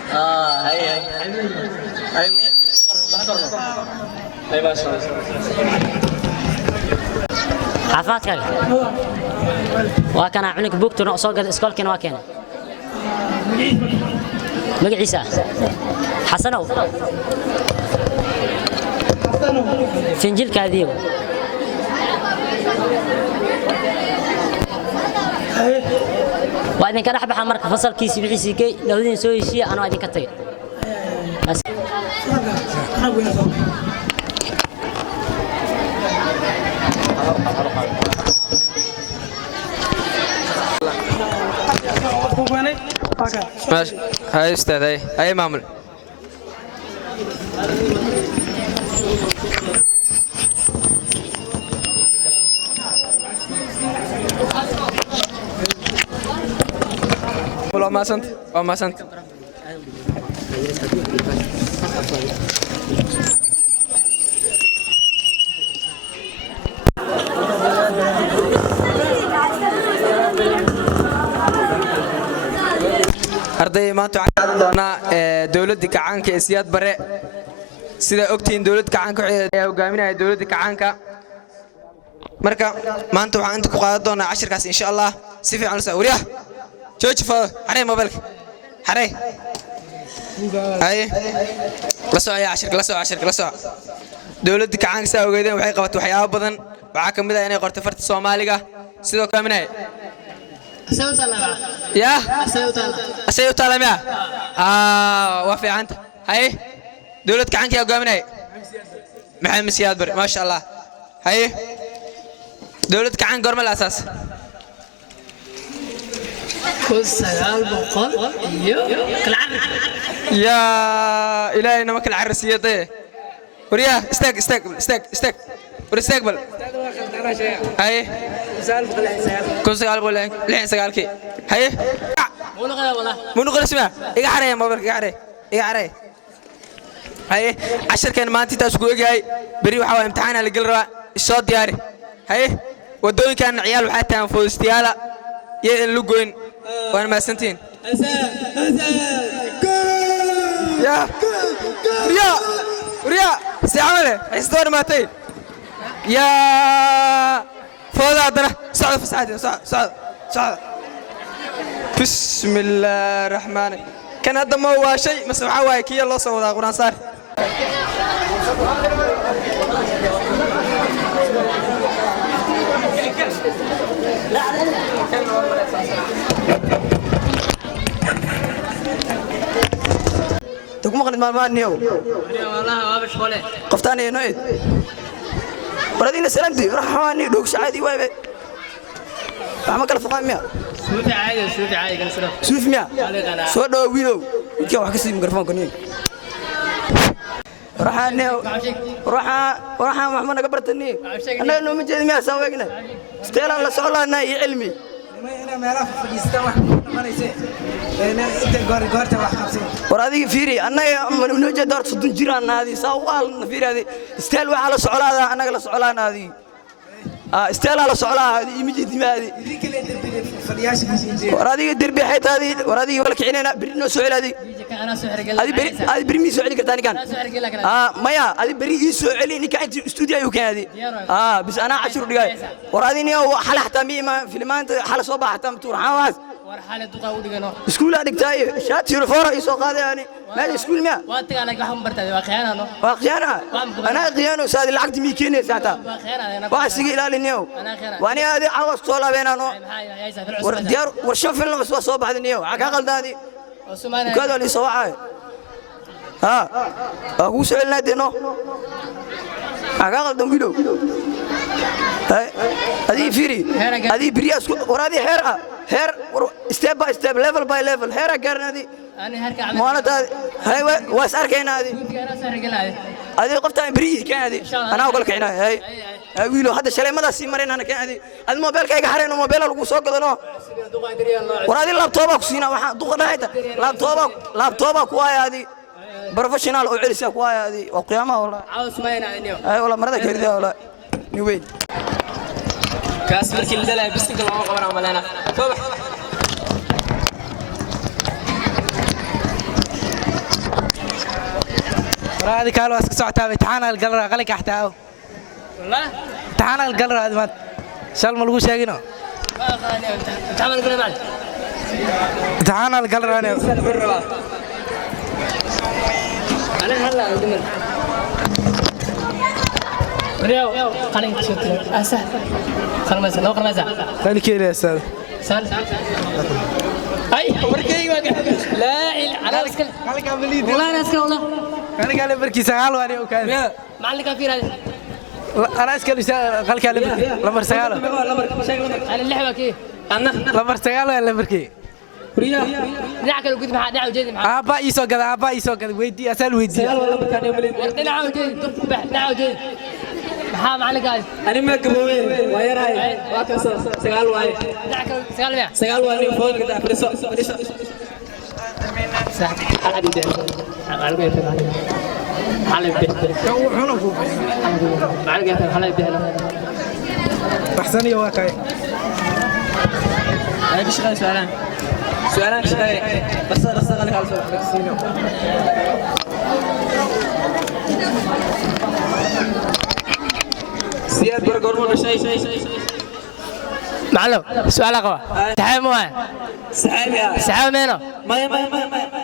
هاي هاي ما شاء الله عفاتك وكان عنك بوكتو نقصو قد اسكول كان واكن مق عيسى حسنو فنجيل كاذيب وإذا كان أحب حمرك فصل كيس بعيسى كي لو ذي نسوي شيء أنا وإذا كتير بس ماشي هاي استاذ هاي مامل ما سنت arday maanta waxaan doonaa dawladda kacaanka ee siyaad bare sida ogtiin dawladda kacaanka ayaa hogaaminaya dawladda kacaanka marka maanta waxaan inta ku qaadan doonaa cashirkaas insha Allah si fiican u sawiriya jooji fa xarey mobilka xarey ay la socaya cashirka la soco dawladda kacaanka saa ogeedeen waxay qabatay waxyaabo badan waxaa kamid ah inay qortay farta Soomaaliga sidoo kale minay يا أسيو تعلم يا وافي عنده هاي دولة كعنك يا قامنا محمد سياد بري ما شاء الله هاي دولة كعن قرم الأساس كل سيال بقول يا إلهي نمك العرسية طيه وريا استقبل ورستقبل هاي كل سيال بقول لين سيالكي هاي منو قال اسمه إيه حريه ما برك إيه حريه هاي عشر كان ما أنت تسوق جاي بري وحاول امتحان على الجلرة الصوت دياري هاي ودوين كان عيال وحتى فوستيالا يلقون وأنا ما سنتين يا ريا استعمله حسدون ماتين يا فوضى عندنا صعد في سعادة صعد بسم الله الرحمن كان هذا ما هو شيء بس معاوي كي الله صوّد قرآن صار مقنط مالمان نيو والله ما بشغله قفتاني نويد ولدينا سلامتي راح حواني دوكش عادي واي ما كلا فقام ميا سوفي عادي كان سرف سوف ميا سو دو ويلو كي واخ كسي ميكروفون كني راح محمد قبرتني انا انه من جد ميا سوينا استيلا لا سولانا علمي انا ما اعرف في السماء ما نسي انا انت غورت واحد خمسين ورادي فيري انا من وجه دار صدن جيران هذه سوال فيري هذه استيل على سعلاده انا لا سعلان هذه استيل على سعلاده هذه يمجي هذه ورادي دربي حيت هذه ورادي ولك عيننا برينو سعل هذه هذه بريمي سعلي كرتاني كان مايا هذه بري سعلي انك انت استوديو كان هذه بس انا 10 دقائق ورادي نيو حل حتى ميما فيلمان حل صباح حتى متور حواس ورحالة دقاء ودقنو اسكول هذيك تاي شات يورفورا يسوق هذا يعني ما اسكول ميا وانت قال لك وحم برتدي واقيانا واقيانا انا قيانو ساد العقد ميكيني ساعتها واسق الى النيو وانا هذه عاوز طوله بيننا ديار ورشوف لنا بس صوب هذا النيو عقا قلد هذه كذا اللي سواعي اقول سؤالنا دينو عقا قلد ويلو هذه فيري هذه برياس ورادي هير ستيب باي ستيب ليفل باي ليفل هير قرن هذه انا هركع مالت هاي واسار كاين هذه هذه قفتها بري كان هذه انا اقول لك هاي ويلو هذا شلي ماذا سي مرين انا كان هذه الموبايل كايغا حرين موبايل لو سو قدنو ورادي لابتوب كسينا waxa duqadayta لابتوب كواي هذه بروفيشنال او علسه كواي هذه وقيامه والله عاوز سمينا اي والله مرده كيرده والله نوين كاس markii la dalay bisinka loo qaban amalena soo هذه كانوا اسك سoctaa imtixaan galra qalinka xataa والله imtixaan galra hada maad shal ma lagu sheegino imtixaan galra انا هلا دمر ريو قلنك شفت اسهل خرمزه لو خرمزه قال كده يا استاذ سال اي وركي لا على اسكل قالك عمليه والله انا اسكل والله قال بركي سغال واني وكان معلق كثير هذه انا اسكل قالك لمر سغال انا اللحمه كيف انا لمر سغال ولا بركي ريا دعك لو قد ما دعوا جدي معاه ابا يسو قد ويدي اسال ويدي سغال ولا بركان يوم اللي دعوا جدي دعوا جدي maxaa macalin gaay ani ma gaboobeen waa yaraay waa ka soo sagaal waay sagaal waa nin food ka afriso صح على بيت على بيت على بيت كان وحنا فوق على بيت على بيت احسن يا واقعي انا بشغل سؤالان شغال بس رسغ لك على سؤال سياد برغورمون شيء معلم سؤال اقوى تعال مو سحاب مينو ما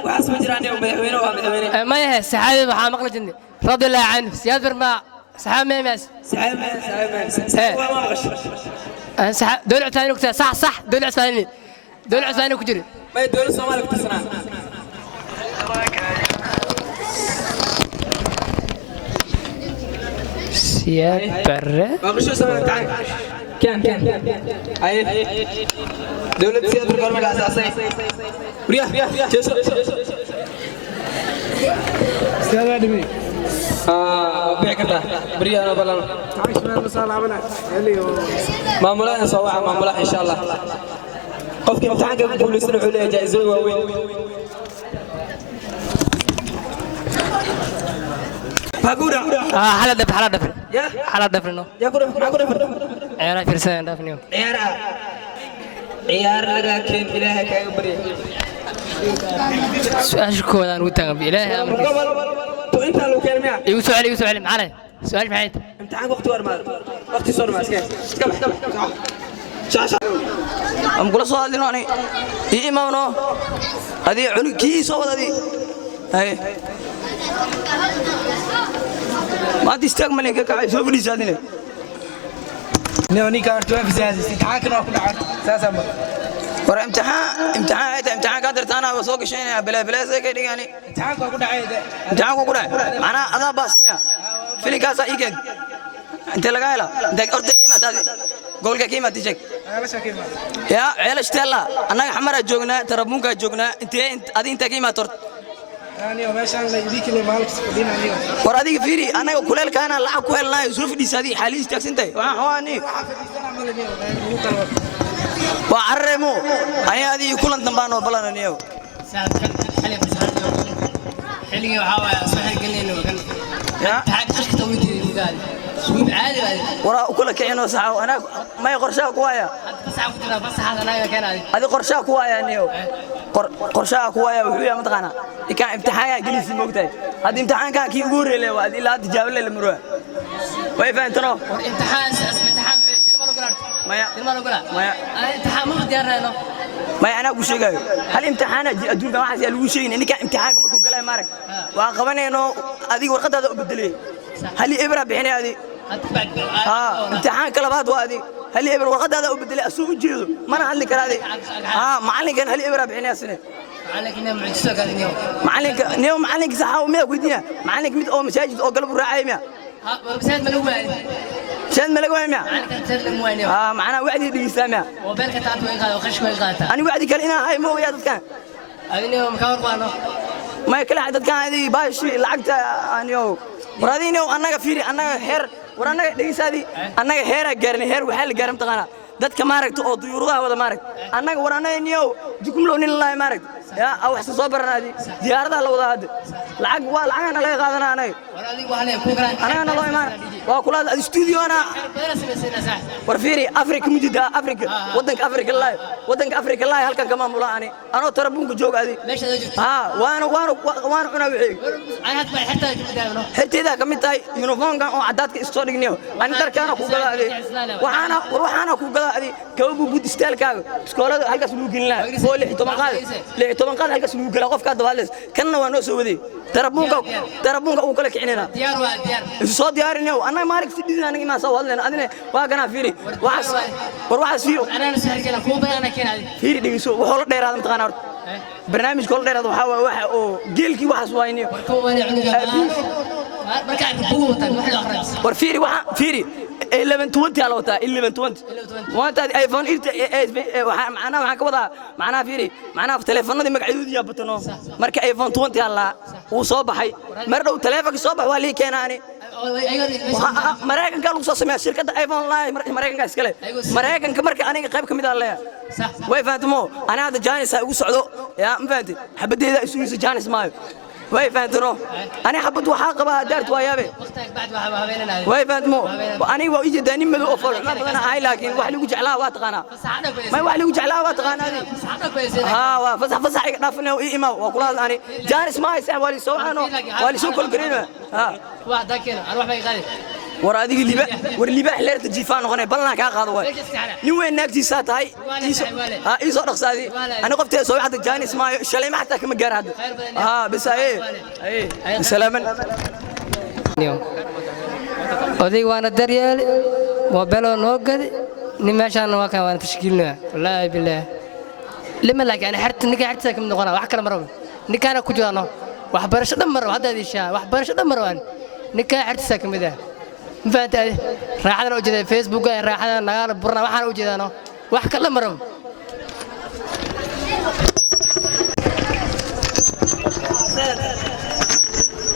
وحسب جيراني ومدحوينه ومدحوينه ما هي سحاب waxaa maqla jinni رضي الله عنه سياد برما سحاب ميماس سحاب دولة ثانية كتير صح دولة ثانية كتير ما هي دولة الصومال كتير سياد برا باقي شو سوى تعال كان اي دولة سياد برقم الأساسي ريا استاذ ادمي بيع كذا بريا انا بلان عايش من المصالح عملنا مامولانا صواعا مامولا ان شاء الله قفك امتحان قبل بوليس عليه جائزة واوين باقورا حلا دفر حلا دفر نو يا كورا عيارة فرسان دفنيو عيار لقى كين إلهي كاي بريا سؤال شكو أنا وتانع بإلهي أمر تو أنت لو كلمة يسأل معنا سؤال معي امتحان وقت ورما وقت صور ما سكت كم شاشة أم كل صوت لنا يعني إمامنا هذه عنكي صوت هذه هاي ما تستكمل إنك كعيب شوف لي سادنا نوني كارتوا في سياسة امتحان كنا كنا ساسا ورا امتحان هذا امتحان قاعد درت أنا وسوق شيء بلا زي كده يعني امتحانك waa ku dhacay امتحانك وكده أنا أنا بس في لي كاسة إيجاد أنت لقايلا أنت أرد كيما تادي قول كيما تيجك يا عيال اشتلا أنا حمرة جوجنا ترى مونك جوجنا أنت أدي أنت كيما ترد يعني وماشان ليديك اللي مالك سكدين عليه وراديك فيري أنا كل كان لعب كل لا يشوف دي سادي حالي تاكس أنت وأني وعرمو أنا هذه كل تنبانو بلنا نيو حلقة وحاوة سحر قليل وكان تعال خشك تويتي قال سويب عادي ورا كل كائن ساعة أنا ما يقرشها كوايا ساعة كنا بس هذا لا كان هذه قرشها كوايا نيو قرشها كوايا وحويا متقنا كان امتحان جلسي موقتي هذا امتحان كان كي يقول لي وهذه لا تجاوب لي المروءة وين ترى امتحان ما امتحان ما ديارنا ما أنا أقول شيء هل امتحان أدون كم واحد يقول شيء إني كان امتحان كم كلام مارك وأقبلني إنه هذه ورقة هذا بدلي هل إبرة بحني هذه امتحان كلامات وهذه هل إبرة ورقة هذا بدلي أسوق جيده ما أنا هلك هذه معلم كان هل إبرة بحني السنة معلك نيوم معجزة قال نيوم معلك نيوم معلك صحة ومية قدينا معلك ميت أو مساجد أو قلب الرعاية مية مساجد ملوان شاد ملقوا مية معنا وعدي دي سامع وبالك تعرف وين قال وخش وين قال أنا وعدي كان هنا هاي مو يا كان أنا مكور بانو ما كل عدد كان هذه باش لعقت أنا وراديني أنا كفيري أنا هير ورانا ليس هذه أنا هير جارني هير وحال جارم تقنا دت كمارك تو طيورها ولا مارك أنا ورانا نيو جكم لون الله مارك يا أو حس صبر هذه زيارة الله هذا العق أنا لا يقادنا أنا أنا الله مارك وكل هذا الاستوديو أنا ورفيري أفريقيا مجدا أفريقيا ودنك أفريقيا الله هل كان كمان ملاني أنا ترى بونك جوج هذه وأنا وعيك أنا هتبع حتى إذا كم تاي يونيفورم كان عدات إستوريك نيو أنا ترى كان أقول هذه وأنا أقول هذه كوب بود ستيل كاغ سكولة هلك سلوكين لا هو اللي طبعا قال هلك سلوك لا قف كذا بالس كنا وانا سوودي ترى بونك وكل كعننا ديار صوت ديار نيو أنا مارك سيدي أنا ما سوى لنا أنا واقنا فيري وروح فيرو أنا نسهل كلا كوبا أنا كنا فيري ديسو وحول دير هذا متقنا برنامج كل دير هذا وحوا أو جيل كي واحد سوايني ورفيري فيري 1120 على وتا 1120 وانت ايفون معنا waxaan ka wadaa macna fiiri macna telefoonada magacyadooda yaa batano marka iPhone 20 alla uu soo baxay mar dhow telefoonka soo bax waa lii keenaani mareykanka lagu soo sameeyay shirkadda iPhone live mareykanka iskale mareykanka marka aniga qayb kamid ah leeyahay way faantimo ana hada jaanis ugu socdo yaa ma faanti xabadeeda isugu jaanis maayo way faantino ani xabad waxa qabaa daartu waayabe way faantimo ani waa ii jeedani madu oo fal ma badan ahay laakiin wax lagu jeclaa waa taqaana ma wax lagu jeclaa waa taqaana waa fasax iga dhaafnaa oo iimaa waa kula ani jaanis ma haysan wali soo xano wali soo kol gareena waa dakeena aan wax bay qaadi وراديك اللباح ليرت الجيفان وغني بلنا كاقاد واي نوين ناكتي ساتاي ايسو رقصادي انا قفت سوي حتى جاني اسمها شلي ما حتى كما غير هذا بس اي سلاما odayg waana daryeel moobelo noo gadi nin meeshaan waa kan waan tashkiilnaa wallaahi billaah lima laakiin xirta ninka xirta ka mid noqona wax kale marabo ninkaana ku jiraano waxbarasho dhan marabo hadda idishaa waxbarasho dhan marabo ninka xirta ka mid ah فانت راحنا وجدنا فيسبوك راحنا نقال برنا وحنا وجدنا واحد كلام مرم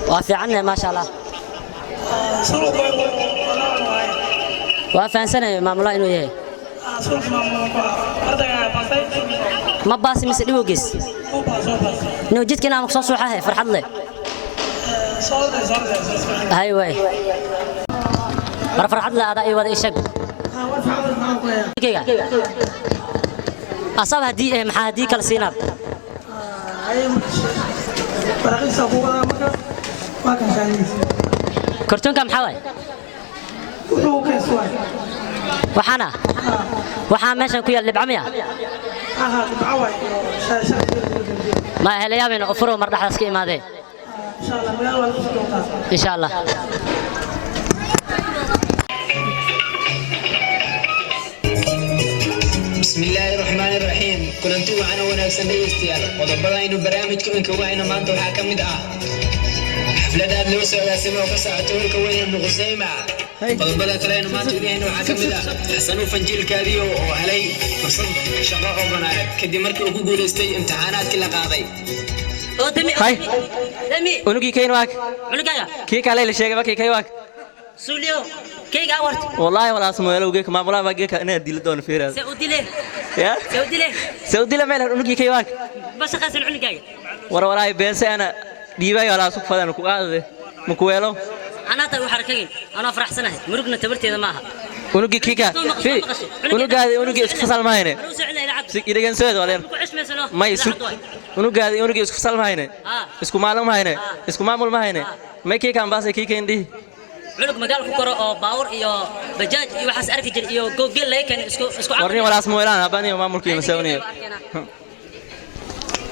وافي عنا ما شاء الله وافي عن سنة ما ملا إنه يه ما باسي مسدي وجس إنه جيت كنا مقصود صحة فرحت له هاي واي فرحت له هذا أيوة إيشك أصاب هدي مع هدي كل سيناب كرتون كم حوالي وحنا ماشي كويا اللي بعمية ما هلا يا من أفرو مرة حسكي ما ذي إن شاء الله بسم الله الرحمن الرحيم كلنتو معنا wanaagsan dhegaystayaal qodobada aynu barnaamijka inka wahayna maanta waxaa ka mid ah xaflad aad loo soo agaasimay oo ka socota holka weyn ee Muqdisho qodobada kale aynu maanta wadayna waxaa ka mid ah xasanu fanjiilkaadiyo oo helay fursad shaqo oo banaaneed kadib markii uu ku guuleystay imtixaanaadkii la qaaday هاي ونجي كين واك كيك عليه اللي شيء باكي كي واك سوليو كيك أورت والله ولا اسمه لو جيك ما بلا باجيك أنا ديل دون فيرا سعودي ليه يا سعودي له ماله ونجي كي واك بس خاص العنقاي وراي بس أنا ديبا ولا سوق فلان كوكاده مكويلو أنا تروح حركين أنا فرح سنة مرقنا تبرتي هذا معها ونجي كيكا في ونجي فصل ما هنا إذا كان سويد ولا ما يسوق ونجي فصل ما هنا اسكو معلوم ما هنا اسكو معمول ما هنا ما كيك عم بس كيك عندي عنق مقال كوكرو أو باور إيو بجاج إيو حس أركي جل إيو جوجل لكن اسكو ورني ولا اسمه ولا أنا بني ومعمول كي مسويني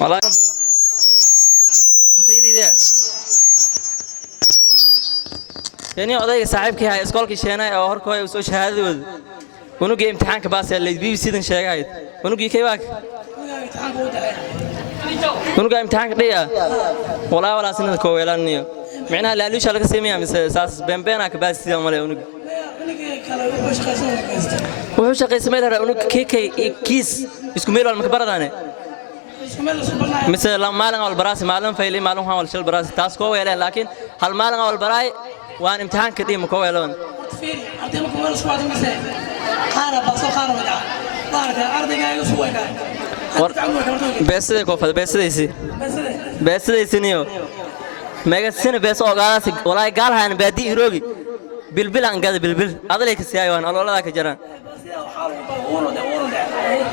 والله فيلي ده يعني أضيق صاحبك هاي إسكولك شينا أو هركوي وسوي شهادة ونجي امتحان كباس اللي بيجي سيدن شجاعد ونجي كيفك ونجي امتحان كده ولا سنة كويلانيو معناها لا ليش على كسيميا مس أساس بين كباس سيدن ماله ونجي وحوش قسمه ده ونجي كيس اسكميل المكبرة ده مثل مالن أول براس مالن فيلي مالن هو الشل براس تاس كويلان لكن هل مالن أول براي وأنا امتحان كده مكويلون فيري أرضي مكويل سواد مسه خارب بس خارب ده بارك أرضي جاي سوى جاي بس ده كوفة بس ده يسي بس ده يسنيو ماجا سنة بس أوقات ولا يقال هان بدي يروي بالبل عن قاد بالبل هذا ليك سيايوان الله لا كجران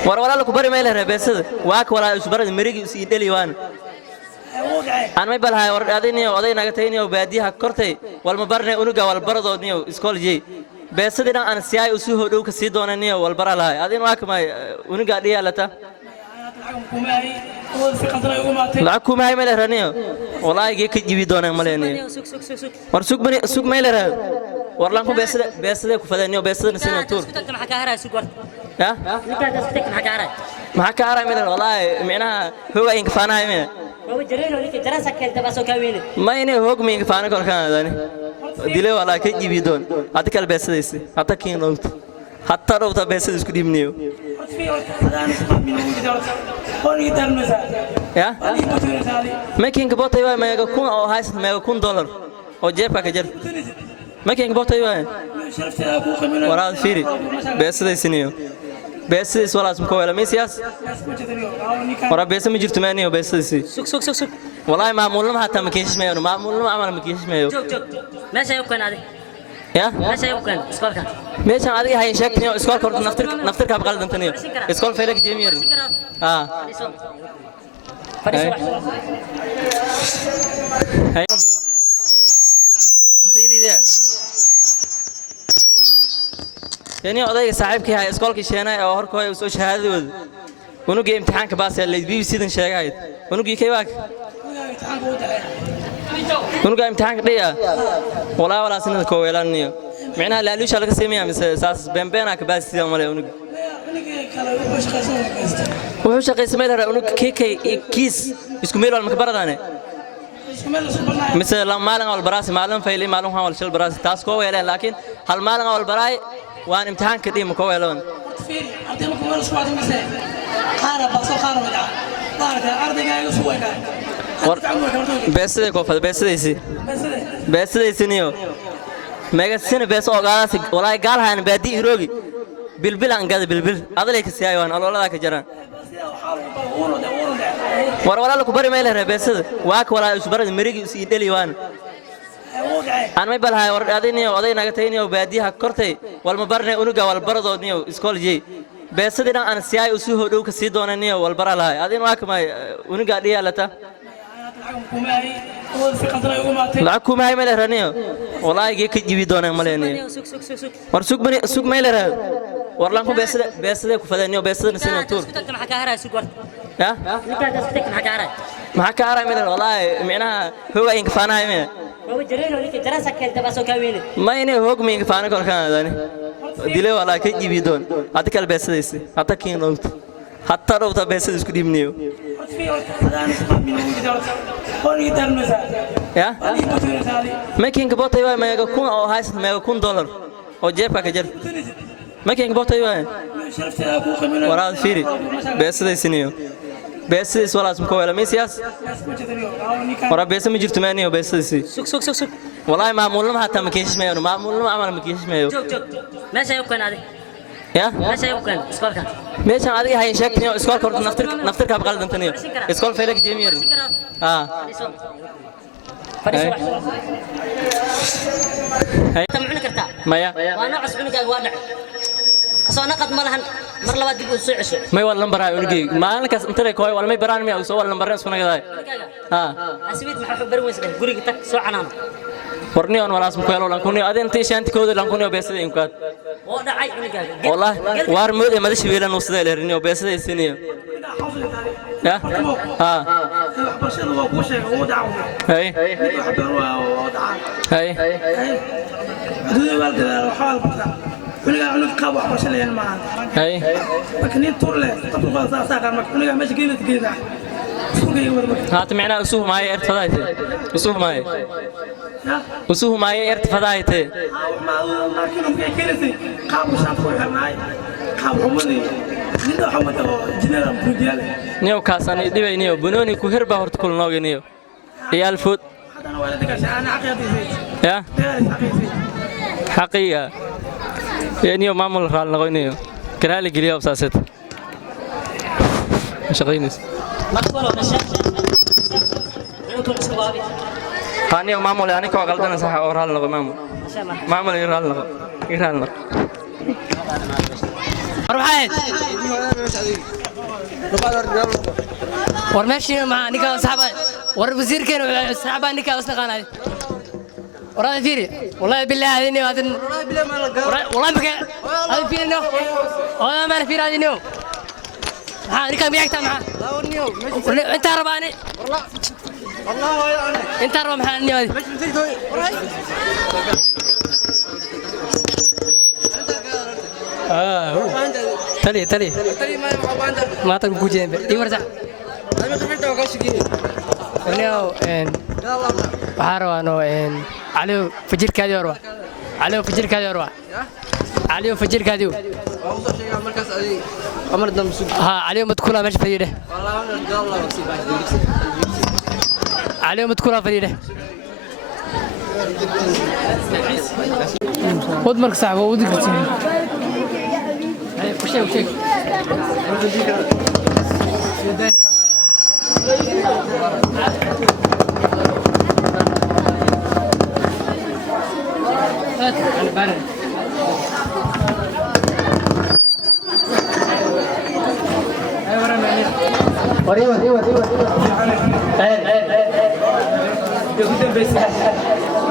ولا لك بري ما يله بس واك ولا يسبر المريج يسيدلي وان أنا ما بلها أذيني وأذينا قتيني وباديها كرتي والمبرني أنوجا والبرد ودنيو إسكول جي بس دينا أنا سياي وسوه دوك سيدون النيو والبرا لها أذين واك ما أنوجا دي على تا لعكم هاي ماله رنيو والله يجيك يجيب دونا ماليني ورسوق مني سوق ماله ره ورلانكم بس ده كفدانيو بس ده نسينا تور ها معك عارة ماله والله معناها هو إنك فانا هاي ماله ما يني هوك مين فانا كل كان هذاني دليل ولا كي يبيدون هذا كل بس ليس هذا كين روت حتى روت بس ليس كدي منيو يا ما كين كبوت أيوة ما يكون أو هايس ما يكون دولار أو جيبك كجر ما كين كبوت أيوة ورا فيري بس ليس نيو بس ولا اسمه ولا ميسياس ورا بس مجرد ثمانية وبس سوق والله معمول ما حتى مكينش مايو معمول ما عمل مكينش مايو ما شيء يمكن هذه يا ما شيء يمكن اسكولك ماشي هذه هاي شكني اسكول كورت نفتر كاب قلد انتنيو اسكول فيلك جيمير هاي فيلي ده يعني أضيق صاحبك هاي إسكولك شينا أو هركوي وسوي شهادة ونجي امتحان كباس اللي بيجي سيدن شجاعد ونجي كيفك ونجي امتحان كده ولا سنة كويلانيو معناها لا ليش على كسيميا مس أساس بين كباس سيدن ماله ونجي وحوش قسمه ده ونجي كيس اسكميل المكبرة ده مثل مالن أول براس مالن فيلي مالن هو الشل براس تاس كويلان لكن هل مالن أول براي وأنا امتحان كده مكويلون فيري أرضي مكويل سواد مسه خارب بس خارب ده بارك أرضي جاي سوى جاي بس ده كوفة بس ده يسي بس ده يسنيو ماجا سنة بس أوقات ولا يقال هان بدي يروي بالبل عن قاد بالبل هذا ليك سيايوان الله لا كجران ولا لك بري ما يله بس واك ولا يسبر المريج يسيدلي وان أنا ما بلها أذيني وأذينا قتيني وباديها كرتي والمبرني أنوجا والبرد ودنيو إسكول جي بس دينا أنا سياي وسوه دوك سيدون النيو والبرا لها أذين واك ما أنوجا دي على تا لعكم هاي ماله رنيو والله يجيك يجيب دونا ماليني ورسوق مني سوق ماله ره ورلانكم بس ده كفدانيو بس ده نسينا تور ها معك عارة ماله والله معناها هو إنك فانا هاي ماله ما يني هوك مين فانا كل كان هذاني دليل ولا كي يبيدون هذا كل بس ليس هذا كين روت حتى لو تبيسد اسكو ديبنيو يا ما كين كبوتي واي ما يكون او هايس ما يكون دولار او جيبك كجر ما كين كبوتي واي ورا فيري بيسد سنيو بيسد ولا اسمكو ولا ميسياس ورا بيسد ما جرت ماني وبيسد سي سوق والله معمول ما حتى ما كينش مايو معمول ما عمل ما كينش مايو ماشي يمكن هذه يا ماشي يمكن اسكولك ماشي هذه هاي شكني اسكول كورت نفترك بقلد انتنيو اسكول فيلك جيمير فريسو تمعنا كرتا مايا وانا عسعنك وانا كسو نقد مرهن مر لبا دib u soo cesho may wal number ay unigi maalinkaas inta ay kooy wal may baraan mi soo wal number isku nagaday aswid maxaa bar weyn guriga tag soo canaan warni on walaas ku yeelo lan kuni adintii shanti kooda lan kuni beesada in kaad oo dhacay uniga والله وار مودي ما دشي ويلان وسدا لهرني وبيسدا يسنيو يا waxbarashada waa ku sheegay oo daawo هاي waxbar waa daawo هاي aduu waalkada waxa walba كلنا عنق قاب وحوش لين معنا. هاي. لكن ينطر تطلع ساقر ما كلنا ماشي كذا. هات معنا أسوه معي ارتفضايته. أسوه معي. أسوه معي ارتفضايته. ما كانوا كذا قاب وشافوا معي. قاب عمودي. نيو حمد جنرال برجال. نيو كاساني دي نيو بنوني كهربا هرت كل نوع نيو. يا الفوت. أنا ولدك أنا عقيدتي. يا. حقيقة. يعني معمول خال نغنيه كرالي قليا وساست شغينيس هاني معمول يعني كوا غلطنا صح أورال نغ معمول يرال نغ أربعة ورمشي مع نيكا صاحبه وربزير كانوا صاحبه نيكا أصلا وراي فيري والله بالله هذه نيو هذا والله بك هذه فيري نيو والله ما فيري هذه نيو ها ريكا بيعك تمام انت رباني والله انت ربا محل نيو هذه تلي ما تقول كوجين دي مرجع نيو وحارو عليو فجر كاديوروا عليو فجر كاديوروا عليو فجر كاديو أمر دم سوق ها عليو متكولا مش فريدة عليو متكولا فريدة ود مركز صعب ودك بتسمع وشي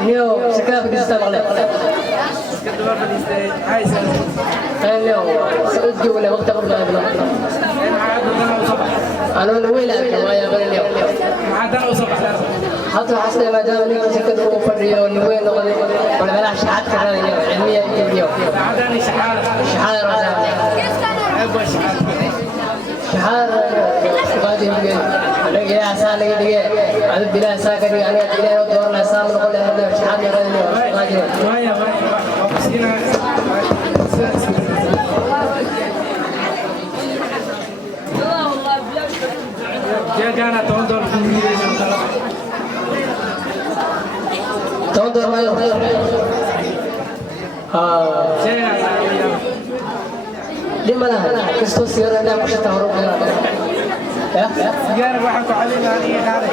نيو شكلها في الدستة مغلق نيو سأجي ولا وقت قبل أنا نويل أكل ما يغني اليوم حتى حسنا ما دام لي شكل هو فريو نويل نقضي ولا بلا شحات كذا علمية اليوم شحات رزاق شحات قادم لقي أسال لقي عذب بلا ساكر يعني بلا ودور لا سام نقول له شحات يغني جانا توندا توندا ما يغني لماذا كستو سيارة لا مش تهرب يا سيارة واحد علينا هذه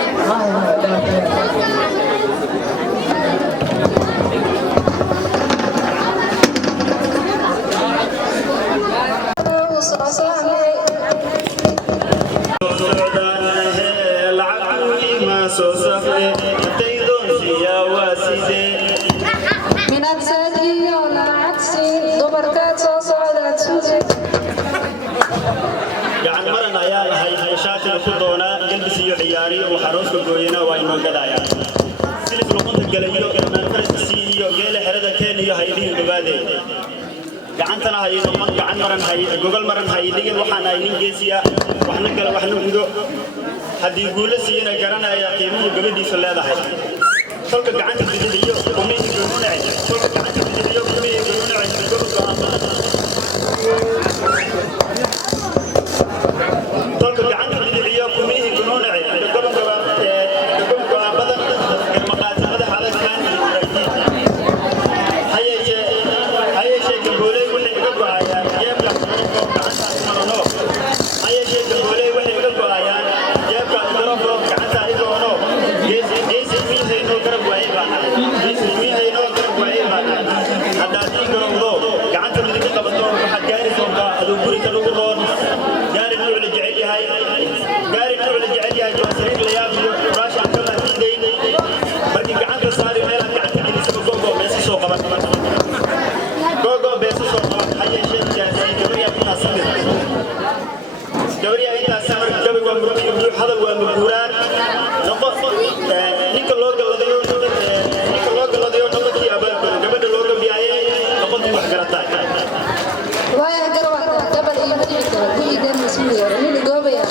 من السادية والعكسي دبركات صعدت يعني مرنا يا هاي شاتل كدونا جلبس يعياري وحروس كجوينا وينو قدايا سلف القنت الجليو كمان فرس سيو جيل حرده كان يهيدين ببادي gacantana hay noqon gacan maran hay gogol maran hay digin waxaan ay nin geesiya waxna kale waxna gudo haddii guulo siiyana garanaya qiimuhu gabadhiisa leedahay kolka gacanta bidiyo kumihii gurunacay kolka gacanta bidiyo kumihii gurunacay kolka gacanta bidiyo kumihii gurunacay gobol badan maqaasimada xalalkan hayeshe gambooley waxay iga go'ayaan jeebka gacanta marano hayeshe gambooley waxay iga go'ayaan jeebka gacanta igoono geesi miihayno garab waayay baan haddaad ii garowdo gacanta midig qabato waxaad gaari doontaa aduu guriga lagu nool gaari nuuc la jecel yahay joosariir la yaabiyo raashaan ka mahdiiday markii gacanta saari meelaad gacanta gelisaba gogo beesa soo qaban hayeshe jaasay gabriya intaas samir gabi waa murugii hadal waa muguuraan ninka loo galladayo noqonkii abaalkooda gabadha loo gabiyaayey noqonkii wax garataa waayaa garwata gabal iyo dhici kara kuliideen mas-uuliya nini goobaya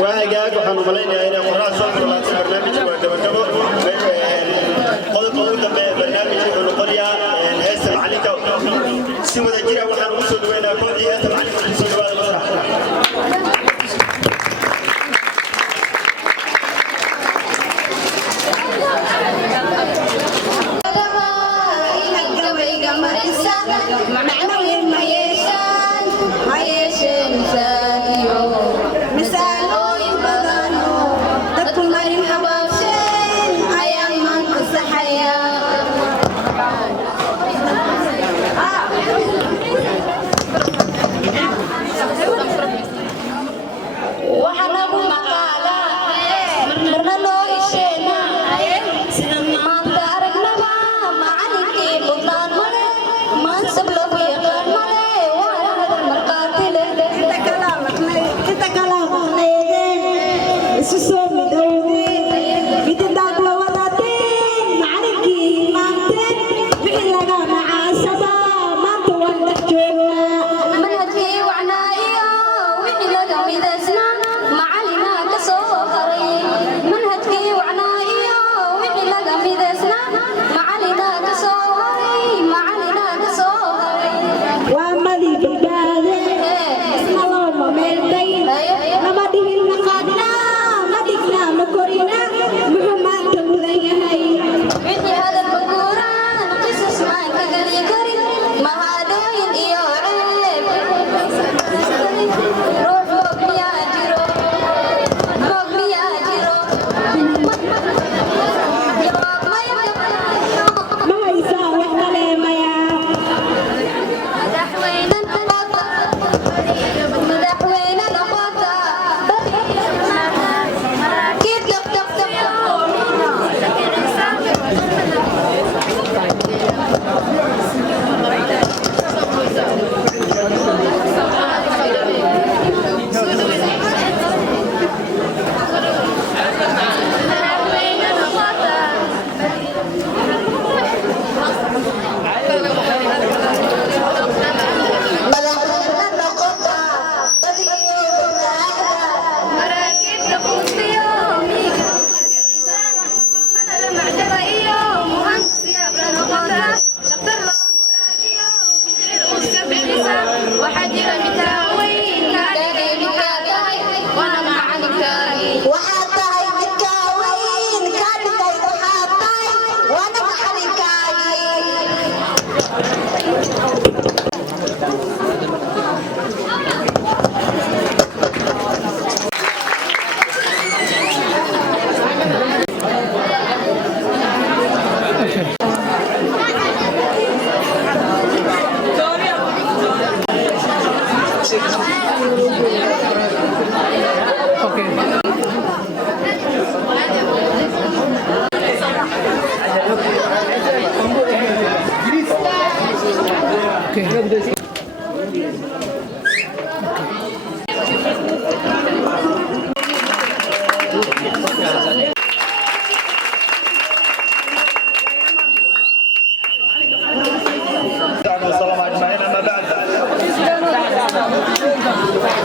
وهاجاك وحنو ملينا هنا قراءة صوت برنامج وكبكبو قلت قلت برنامج ونقوليا هاسم عليك سوى ذكيرة وحنو وصل وين قلت هاسم عليك وصل وين المسرح Mansab lahu yaqaan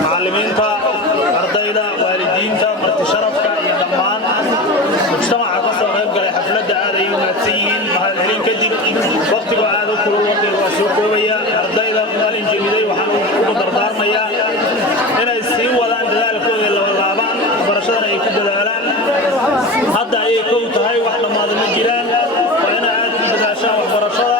معلمينتا ardayda waalidiinta marti sharafka iyo dhammaan mujtamaca ka soo qayb galay xafladda aad ay u mahadsan yihiin mahadcelin kadib waqtigu aad u kulul waqtiga waa soo koobaya ardayda qalin jemiday waxaan ugu dardaarmayaa inay sii wadaan dadaalkooda la laabaan barashadana ay ku dadaalaan hadda ayay kow tahay wax dhammaada ma jiraan waa ina aad u dadaashaan waxbarashada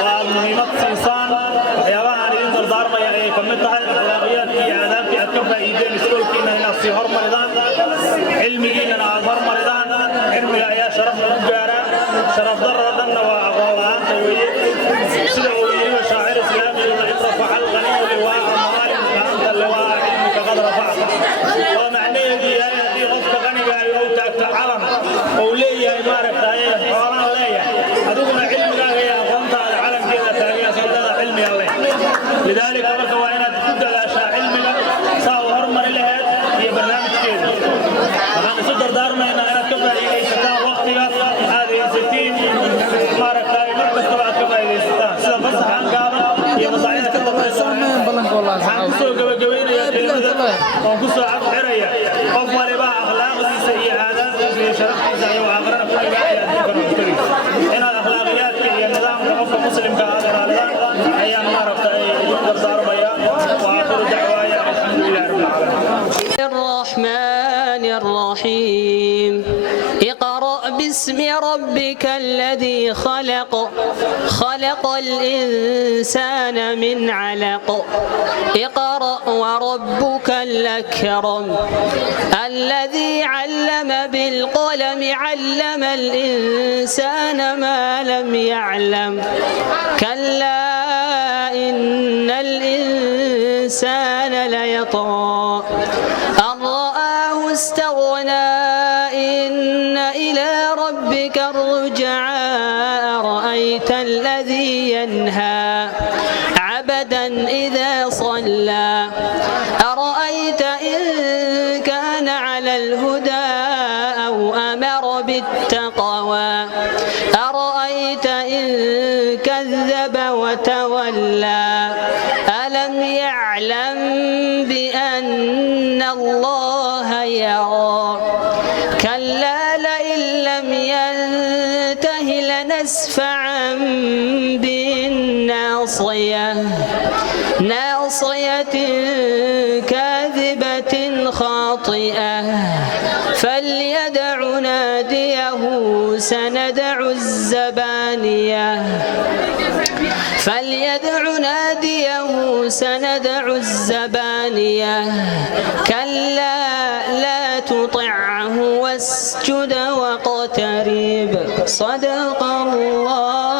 oo aad muhiimad siisaan waxyaabaha aan idin dardaarmaya ayay ka mid tahay akhlaaqiyaadkii iyo aadaabkii aad ka faa'iideen iskoolkiina inaad sii hormaridaan cilmigiinana aad hormaridaan cilmiga ayaa sharaf lagu gaaraa sharaf darro dhanna waa aqoon la'aanta weeye sida uu yidhi shaacir islaami in rafaca alqaniyu liwaaca maalin kaanta liwaaca cilmika qad rafacta waa macnaheedu yahay haddii qofka qaniga ay u taagto calan ou leeyahay maaragtaye xoolaan leeyahay adiguna cilmigaaga iyo aqoontaada calankeeda taagaya saldada cilmiga leh lidaalika marka waa inaad ku dadaashaa cilmiga saa u hormari laheed iyo barnaamijkeeda waxaan isu dardaarmaynaa inaad ka faa'iidaysataan waqtiga aad haysatiin maaragtaye mar kastaba aad ka faa'iidaysataan sida fasaxaan gaaban iyo masaacida ka dambaysa waxaan ku soo gabagabaynayaa kelimada oon ku soo afxiraya qof waliba akhlaaqdiisa iyo aadaabtiisa iyo sharaftiisa ayuu aakhirana ku dhigaaya adduunkana cuntagiisa inaad akhlaaqiyaadka iyo nidaamka qofka muslimka aad ilaalidaan ayaan maaragtay idin dardaarmaya waakhiru dacwaaya alxamdulillahi rabbil caalamiin الرحمن الرحيم اقرأ باسم ربك الذي خلق خلق الإنسان من علق اقرأ وربك الأكرم الذي علم بالقلم علم الإنسان ما لم يعلم كلا إن الإنسان ليطغى أن رآه استغنى إن إلى ربك الرجعى أرأيت الذي ينهى عبدا إذا صلى أرأيت إن كان على الهدى أو أمر بالتقوى أرأيت إن كذب وتولى ألم يعلم بأن الله يرى كلا لئن لم ينته لنسفعا بالناصية ناصية كاذبة خاطئة فليدع ناديه سندع الزبانية فليدع ناديه سندع الزبانية كلا لا تطعه واسجد واقترب صدق الله